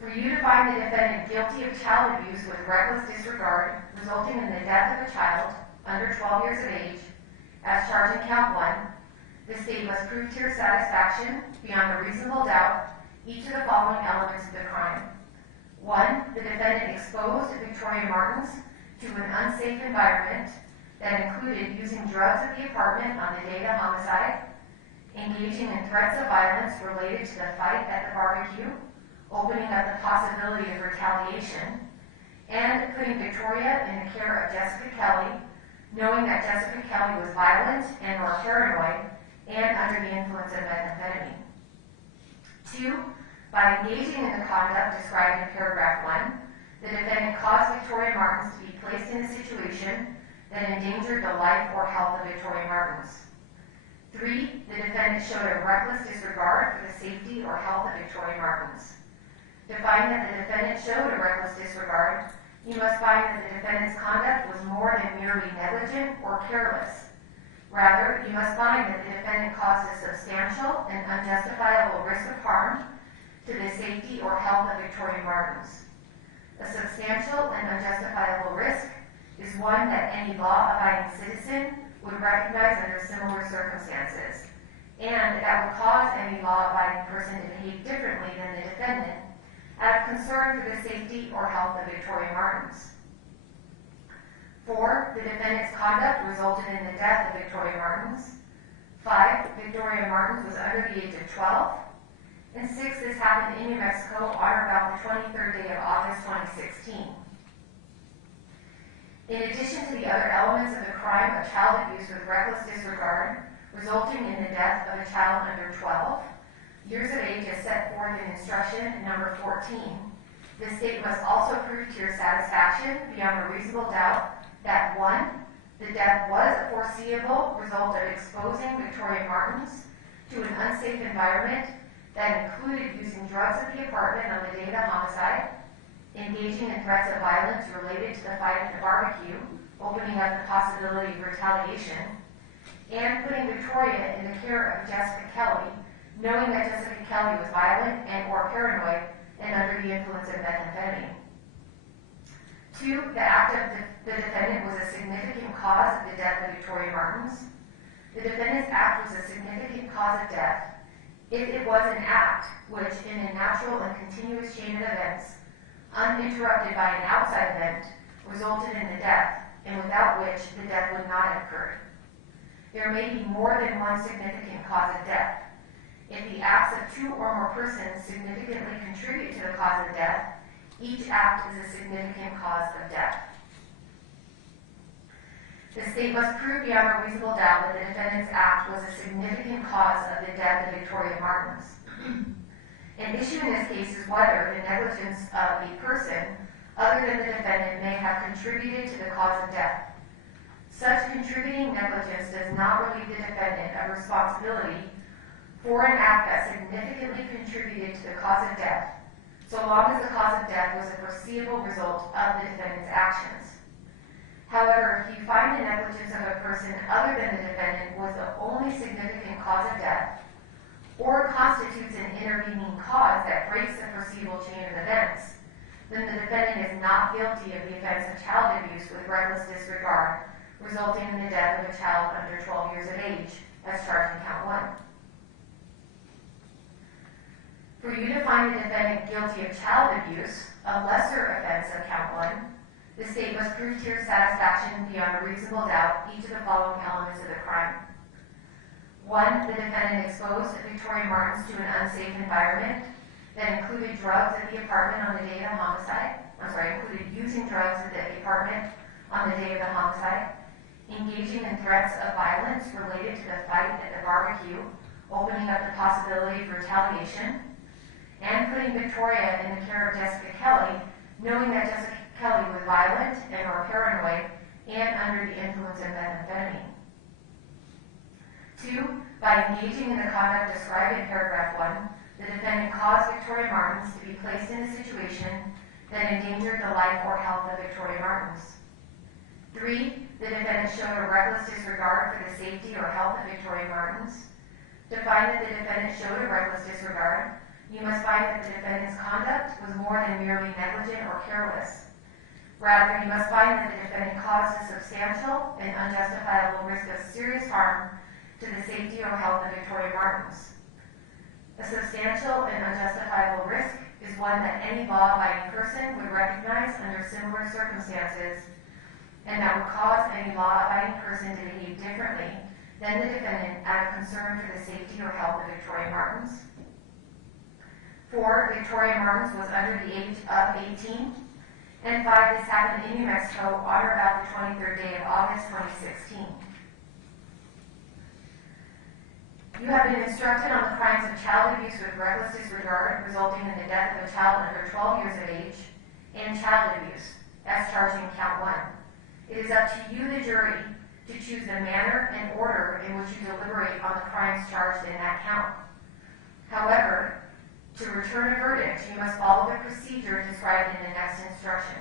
For you to find the defendant guilty of child abuse with reckless disregard resulting in the death of a child under 12 years of age, as charged in count 1, the state must prove to your satisfaction, beyond a reasonable doubt, each of the following elements of the crime. 1, the defendant exposed Victoria Martens to an unsafe environment that included using drugs at the apartment on the day of the homicide, engaging in threats of violence related to the fight at the barbecue, opening up the possibility of retaliation, and putting Victoria in the care of Jessica Kelly, knowing that Jessica Kelly was violent and or paranoid and under the influence of methamphetamine. 2, by engaging in the conduct described in paragraph 1, the defendant caused Victoria Martens to be placed in a situation that endangered the life or health of Victoria Martens. 3, the defendant showed a reckless disregard for the safety or health of Victoria Martens. To find that the defendant showed a reckless disregard, you must find that the defendant's conduct was more than merely negligent or careless. Rather, you must find that the defendant caused a substantial and unjustifiable risk of harm to the safety or health of Victoria Martens. A substantial and unjustifiable risk is one that any law-abiding citizen would recognize under similar circumstances, and that would cause any law-abiding person to behave differently than the defendant out of concern for the safety or health of Victoria Martens. 4. The defendant's conduct resulted in the death of Victoria Martens. 5. Victoria Martens was under the age of 12. And 6. This happened in New Mexico on or about the 23rd day of August 2016. In addition to the other elements of the crime of child abuse with reckless disregard, resulting in the death of a child under 12 years of age as set forth in instruction number 14, the state must also prove to your satisfaction beyond a reasonable doubt that 1. The death was a foreseeable result of exposing Victoria Martens to an unsafe environment that included using drugs at the apartment on the day of the homicide, engaging in threats of violence related to the fight at the barbecue, opening up the possibility of retaliation, and putting Victoria in the care of Jessica Kelly, knowing that Jessica Kelly was violent and or paranoid and under the influence of methamphetamine. 2. The act of the defendant was a significant cause of the death of Victoria Martens. The defendant's act was a significant cause of death if it was an act which, in a natural and continuous chain of events, uninterrupted by an outside event, resulted in the death, and without which the death would not have occurred. There may be more than one significant cause of death. If the acts of 2 or more persons significantly contribute to the cause of death, each act is a significant cause of death. The state must prove beyond a reasonable doubt that the defendant's act was a significant cause of the death of Victoria Martens. An issue in this case is whether the negligence of a person other than the defendant may have contributed to the cause of death. Such contributing negligence does not relieve the defendant of responsibility for an act that significantly contributed to the cause of death, so long as the cause of death was a foreseeable result of the defendant's actions. However, if you find the negligence of a person other than the defendant was the only significant cause of death, or constitutes an intervening cause that breaks the foreseeable chain of events, then the defendant is not guilty of the offense of child abuse with reckless disregard, resulting in the death of a child under 12 years of age, as charged in count 1. For you to find the defendant guilty of child abuse, a lesser offense of count 1, the state must prove to your satisfaction beyond a reasonable doubt each of the following elements of the crime. 1. The defendant exposed Victoria Martens to an unsafe environment that included drugs at the apartment on the day of the homicide. Included using drugs at the apartment on the day of the homicide, engaging in threats of violence related to the fight at the barbecue, opening up the possibility of retaliation, and putting Victoria in the care of Jessica Kelly, knowing that Jessica Kelly was violent and or paranoid and under the influence of methamphetamine. 2. By engaging in the conduct described in paragraph 1, the defendant caused Victoria Martens to be placed in a situation that endangered the life or health of Victoria Martens. 3. The defendant showed a reckless disregard for the safety or health of Victoria Martens. To find that the defendant showed a reckless disregard, you must find that the defendant's conduct was more than merely negligent or careless. Rather, you must find that the defendant caused a substantial and unjustifiable risk of serious harm to the safety or health of Victoria Martens. A substantial and unjustifiable risk is one that any law-abiding person would recognize under similar circumstances, and that would cause any law-abiding person to behave differently than the defendant out of concern for the safety or health of Victoria Martens. 4. Victoria Martens was under the age of 18. And 5. This happened in New Mexico on or about the 23rd day of August 2016. You have been instructed on the crimes of child abuse with reckless disregard resulting in the death of a child under 12 years of age and child abuse, as charged in count 1. It is up to you, the jury, to choose the manner and order in which you deliberate on the crimes charged in that count. However, to return a verdict, you must follow the procedure described in the next instruction.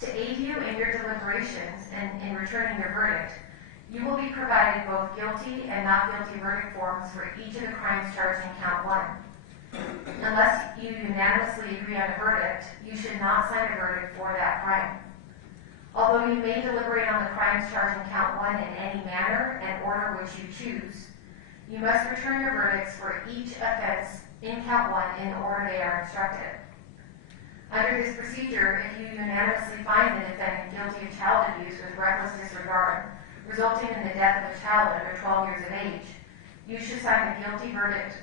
To aid you in your deliberations and in returning your verdict, you will be provided both guilty and not guilty verdict forms for each of the crimes charged in count 1. Unless you unanimously agree on a verdict, you should not sign a verdict for that crime. Although you may deliberate on the crimes charged in count 1 in any manner and order which you choose, you must return your verdicts for each offense in count 1 in the order they are instructed. Under this procedure, if you unanimously find the defendant guilty of child abuse with reckless disregard, resulting in the death of a child under 12 years of age, you should sign the guilty verdict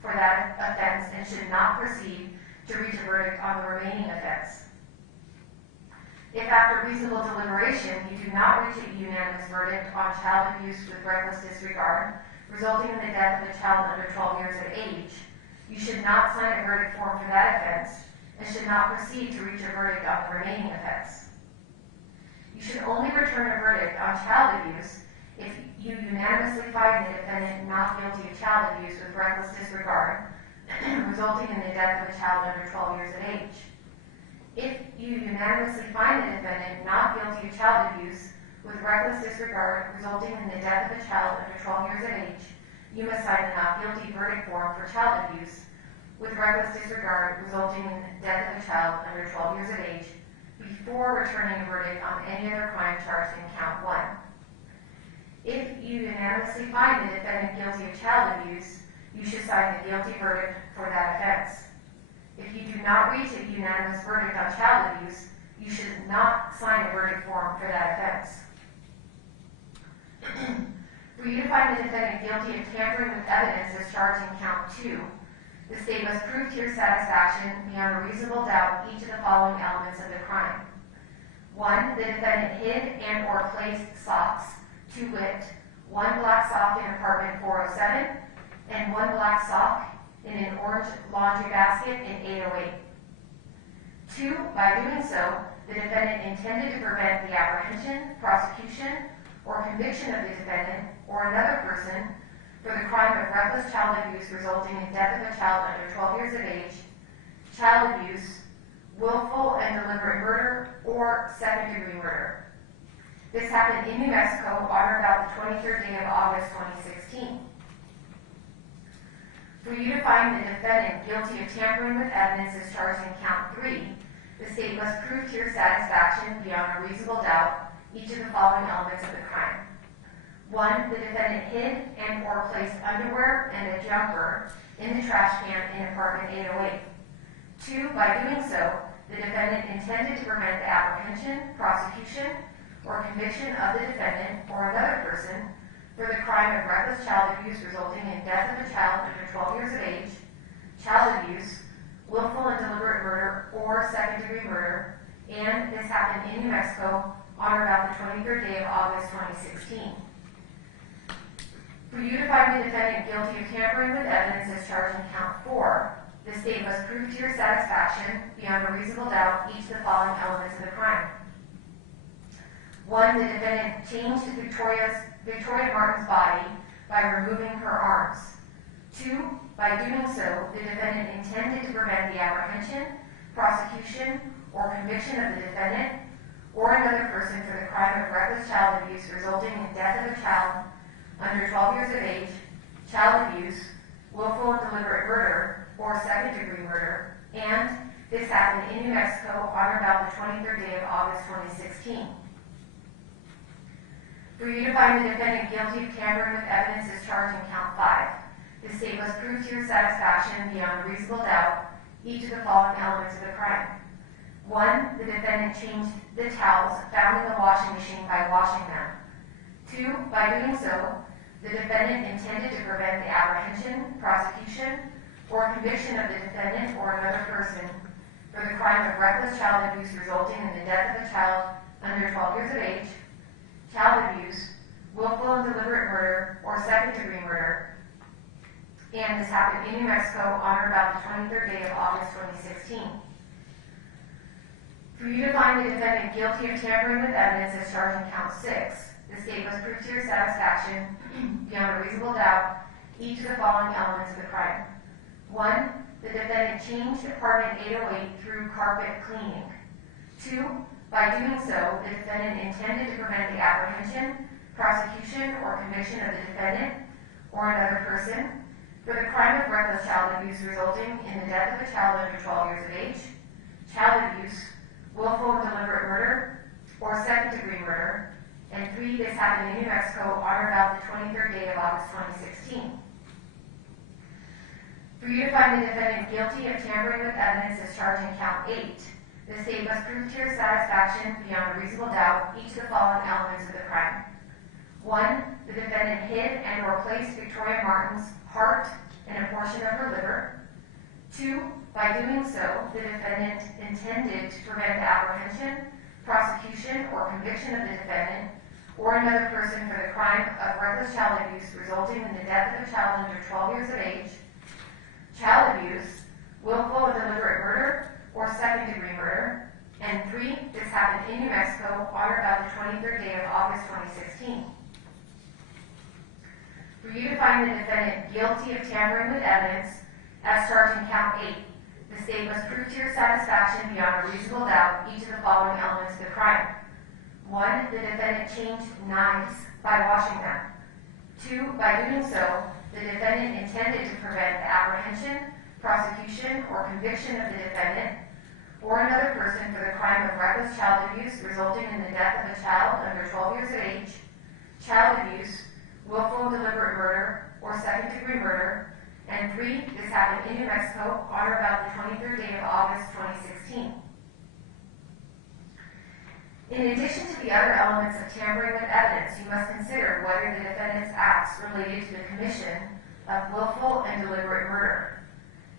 for that offense and should not proceed to reach a verdict on the remaining offense. If after reasonable deliberation you do not reach a unanimous verdict on child abuse with reckless disregard, resulting in the death of a child under 12 years of age, you should not sign a verdict form for that offense and should not proceed to reach a verdict on the remaining offense. You should only return a verdict on child abuse if you unanimously find the defendant not guilty of child abuse with reckless disregard, resulting in the death of a child under 12 years of age. If you unanimously find the defendant not guilty of child abuse with reckless disregard, resulting in the death of a child under 12 years of age, you must sign the not guilty verdict form for child abuse with reckless disregard, resulting in the death of a child under 12 years of age, before returning a verdict on any other crime charged in count 1. If you unanimously find the defendant guilty of child abuse, you should sign the guilty verdict for that offense. If you do not reach a unanimous verdict on child abuse, you should not sign a verdict form for that offense. For you to find the defendant guilty of tampering with evidence as charged in count 2, the state must prove to your satisfaction beyond a reasonable doubt each of the following elements of the crime. 1. The defendant hid and or placed socks, to wit, 1 black sock in apartment 407 and 1 black sock in an orange laundry basket in 808. 2. By doing so, the defendant intended to prevent the apprehension, prosecution, or conviction of the defendant or another person for the crime of reckless child abuse resulting in death of a child under 12 years of age, child abuse, willful and deliberate murder, or second-degree murder. This happened in New Mexico on or about the 23rd day of August 2016. For you to find the defendant guilty of tampering with evidence as charged in count 3, the state must prove to your satisfaction beyond a reasonable doubt each of the following elements of the crime. 1. The defendant hid and or placed underwear and a jumper in the trash can in apartment 808. 2. By doing so, the defendant intended to prevent the apprehension, prosecution, or conviction of the defendant or another person for the crime of reckless child abuse resulting in death of a child under 12 years of age, child abuse, willful and deliberate murder, or second-degree murder, and this happened in New Mexico on or about the 23rd day of August 2016. For you to find the defendant guilty of tampering with evidence as charged in count 4, the state must prove to your satisfaction beyond a reasonable doubt each of the following elements of the crime. 1. The defendant changed Victoria Martin's body by removing her arms. 2. By doing so, the defendant intended to prevent the apprehension, prosecution, or conviction of the defendant or another person for the crime of reckless child abuse resulting in death of a child under 12 years of age, child abuse, willful and deliberate murder, or second-degree murder, and this happened in New Mexico on or about the 23rd day of August 2016. For you to find the defendant guilty of tampering with evidence as charged in count 5, the state must prove to your satisfaction beyond a reasonable doubt each of the following elements of the crime. 1. The defendant changed the towels found in the washing machine by washing them. 2. By doing so, the defendant intended to prevent the apprehension, prosecution, or conviction of the defendant or another person for the crime of reckless child abuse resulting in the death of a child under 12 years of age, child abuse, willful and deliberate murder, or second-degree murder, and this happened in New Mexico on or about the 23rd day of August 2016. For you to find the defendant guilty of tampering with evidence as charged in count 6, the state must prove to your satisfaction beyond a reasonable doubt each of the following elements of the crime. 1. The defendant changed apartment 808 through carpet cleaning. 2. By doing so, the defendant intended to prevent the apprehension, prosecution, or conviction of the defendant or another person For the crime of reckless child abuse resulting in the death of a child under 12 years of age, child abuse, willful and deliberate murder, or second-degree murder, and 3, this happened in New Mexico on or about the 23rd day of August 2016. For you to find the defendant guilty of tampering with evidence as charged in count 8, the state must prove to your satisfaction beyond a reasonable doubt each of the following elements of the crime. 1, the defendant hid and or placed Victoria Martens' heart and a portion of her liver. 2, by doing so, the defendant intended to prevent the apprehension, prosecution, or conviction of the defendant or another person for the crime of reckless child abuse resulting in the death of a child under 12 years of age, child abuse, willful and deliberate murder, or second-degree murder, and 3, this happened in New Mexico on or about the 23rd day of August 2016. For you to find the defendant guilty of tampering with evidence as charged in count 8, the state must prove to your satisfaction beyond a reasonable doubt each of the following elements of the crime. 1, the defendant changed knives by washing them. 2, by doing so, the defendant intended to prevent the apprehension, prosecution, or conviction of the defendant or another person for the crime of reckless child abuse resulting in the death of a child under 12 years of age, child abuse, willful and deliberate murder, or second-degree murder, and 3, this happened in New Mexico on or about the 23rd day of August 2016. In addition to the other elements of tampering with evidence, you must consider whether the defendant's acts related to the commission of willful and deliberate murder.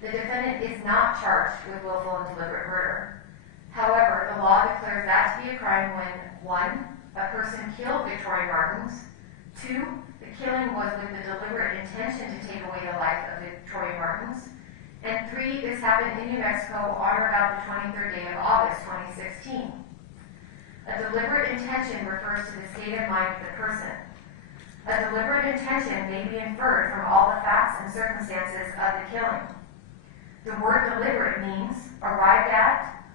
The defendant is not charged with willful and deliberate murder. However, the law declares that to be a crime when 1, a person killed Victoria Martens, 2, the killing was with the deliberate intention to take away the life of Victoria Martens, and 3, this happened in New Mexico on or about the 23rd day of August 2016. A deliberate intention refers to the state of mind of the person. A deliberate intention may be inferred from all the facts and circumstances of the killing. The word deliberate means arrived at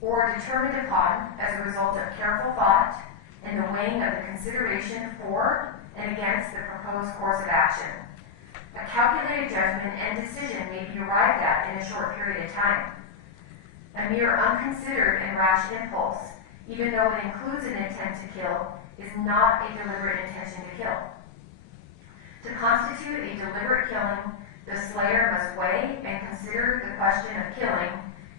or determined upon as a result of careful thought and the weighing of the consideration for and against the proposed course of action. A calculated judgment and decision may be arrived at in a short period of time. A mere unconsidered and rash impulse, even though it includes an intent to kill, is not a deliberate intention to kill. To constitute a deliberate killing, the slayer must weigh and consider the question of killing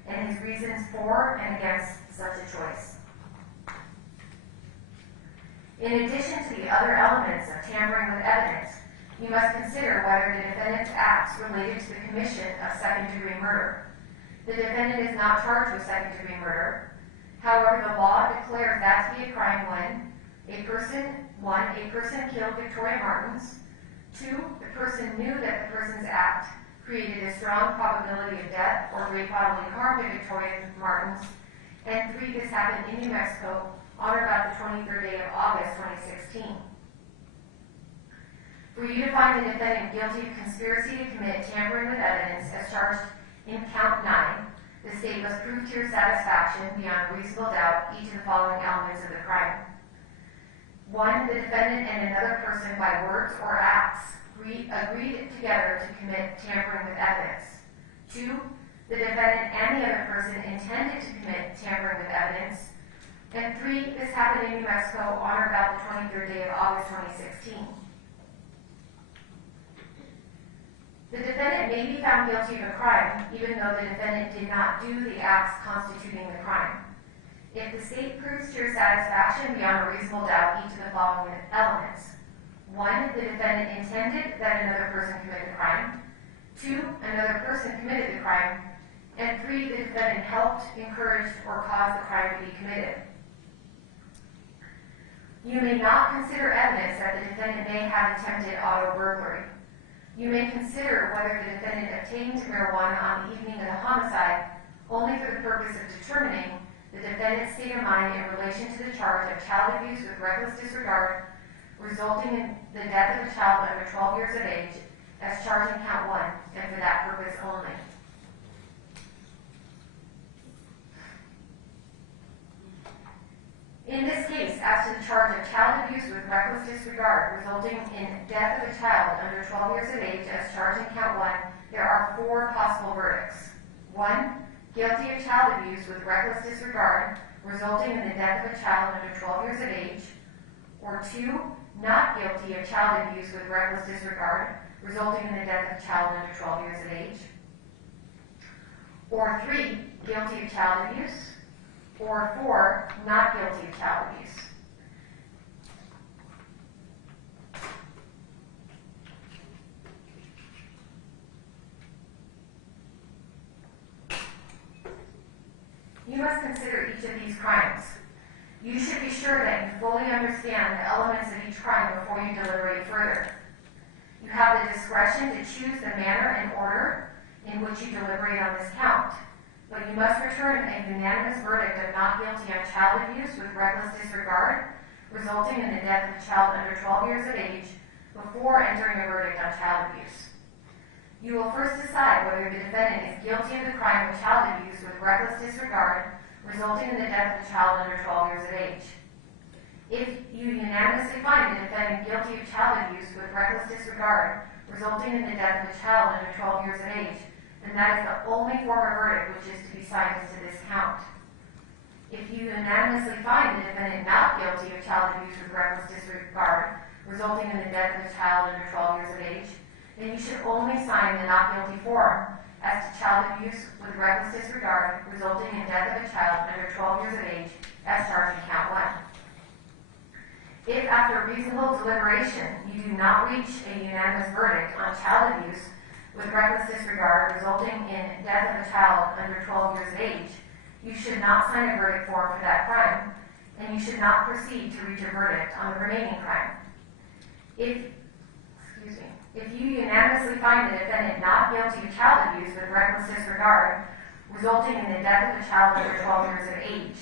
and his reasons for and against such a choice. In addition to the other elements of tampering with evidence, you must consider whether the defendant's acts related to the commission of second-degree murder. The defendant is not charged with second-degree murder. However, the law declares that to be a crime when 1, a person killed Victoria Martens, 2, the person knew that the person's act created a strong probability of death or great bodily harm to Victoria Martens, and 3, this happened in New Mexico on or about the 23rd day of August 2016. For you to find the defendant guilty of conspiracy to commit tampering with evidence as charged in count 9, the state must prove to your satisfaction beyond reasonable doubt each of the following elements of the crime. 1, the defendant and another person by words or acts agreed together to commit tampering with evidence. 2, the defendant and the other person intended to commit tampering with evidence. And 3, this happened in New Mexico on or about the 23rd day of August 2016. The defendant may be found guilty of a crime even though the defendant did not do the acts constituting the crime. If the state proves to your satisfaction beyond a reasonable doubt each of the following elements. 1, the defendant intended that another person commit the crime. 2, another person committed the crime. And 3, the defendant helped, encouraged, or caused the crime to be committed. You may not consider evidence that the defendant may have attempted auto burglary. You may consider whether the defendant obtained marijuana on the evening of the homicide only for the purpose of determining the defendant's state of mind in relation to the charge of child abuse with reckless disregard resulting in the death of a child under 12 years of age as charged in count 1 and for that purpose only. In this case, as to the charge of child abuse with reckless disregard resulting in death of a child under 12 years of age as charged in count 1, there are 4 possible verdicts. 1. Guilty of child abuse with reckless disregard resulting in the death of a child under 12 years of age. Or 2. Not guilty of child abuse with reckless disregard resulting in the death of a child under 12 years of age. Or 3. Guilty of child abuse. Or 4. Not guilty of child abuse. You must consider each of these crimes. You should be sure that you fully understand the elements of each crime before you deliberate further. You have the discretion to choose the manner and order in which you deliberate on this count, but you must return a unanimous verdict of not guilty on child abuse with reckless disregard resulting in the death of a child under 12 years of age before entering a verdict on child abuse. You will first decide whether the defendant is guilty of the crime of child abuse with reckless disregard resulting in the death of a child under 12 years of age. If you unanimously find the defendant guilty of child abuse with reckless disregard resulting in the death of a child under 12 years of age, then that is the only form of verdict which is to be signed to this count. If you unanimously find the defendant not guilty of child abuse with reckless disregard resulting in the death of a child under 12 years of age, then you should only sign the not guilty form as to child abuse with reckless disregard resulting in death of a child under 12 years of age as charged in count 1. If after reasonable deliberation you do not reach a unanimous verdict on child abuse with reckless disregard resulting in death of a child under 12 years of age, you should not sign a verdict form for that crime, and you should not proceed to reach a verdict on the remaining crime. If you unanimously find the defendant not guilty of child abuse with reckless disregard resulting in the death of a child under 12 years of age,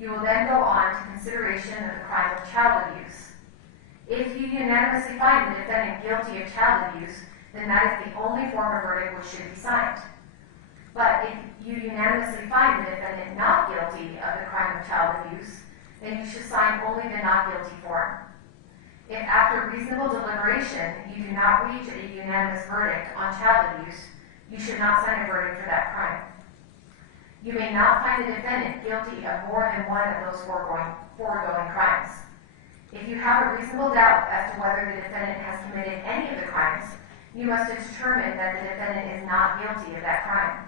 you will then go on to consideration of the crime of child abuse. If you unanimously find the defendant guilty of child abuse, then that is the only form of verdict which should be signed. But if you unanimously find the defendant not guilty of the crime of child abuse, then you should sign only the not guilty form. If after reasonable deliberation you do not reach a unanimous verdict on child abuse, you should not sign a verdict for that crime. You may not find the defendant guilty of more than one of those foregoing crimes. If you have a reasonable doubt as to whether the defendant has committed any of the crimes, you must determine that the defendant is not guilty of that crime.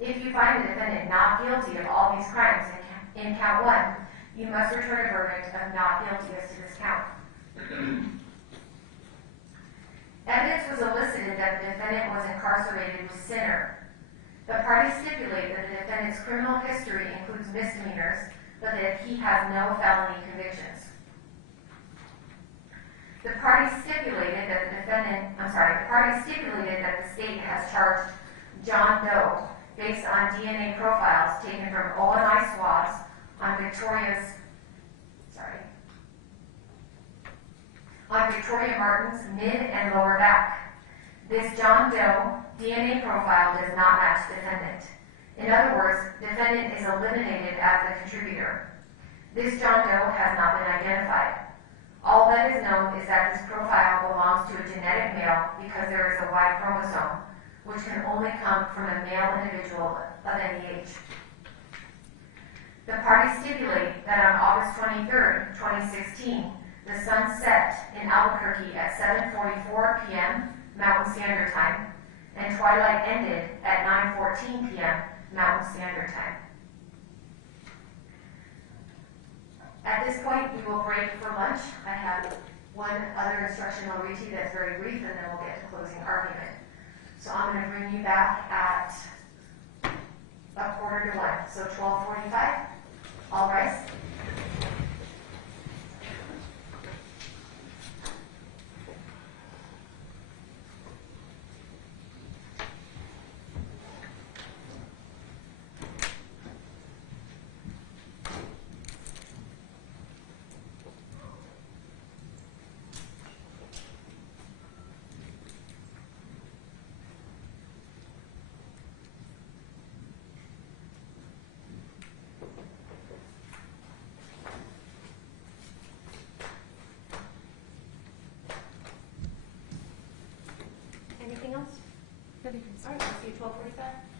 If you find the defendant not guilty of all these crimes in count 1, you must return a verdict of not guilty as to this count. Evidence was elicited that the defendant was incarcerated with Sinner. The parties stipulate that the defendant's criminal history includes misdemeanors, but that he has no felony convictions. The parties stipulated that the state has charged John Doe based on DNA profiles taken from OMI swabs on Victoria Martens' mid and lower back. This John Doe DNA profile does not match defendant. In other words, defendant is eliminated as the contributor. This John Doe has not been identified. All that is known is that this profile belongs to a genetic male because there is a Y chromosome, which can only come from a male individual of any age. The parties stipulate that on August 23, 2016, the sun set in Albuquerque at 7:44 p.m. Mountain Standard Time, and twilight ended at 9:14 p.m. Mountain Standard Time. At this point, we will break for lunch. I have one other instruction I'll read to you that's very brief, and then we'll get to closing argument. So I'm going to bring you back at 1:45, so 12:45. All rise. All right, we'll see you 12:45.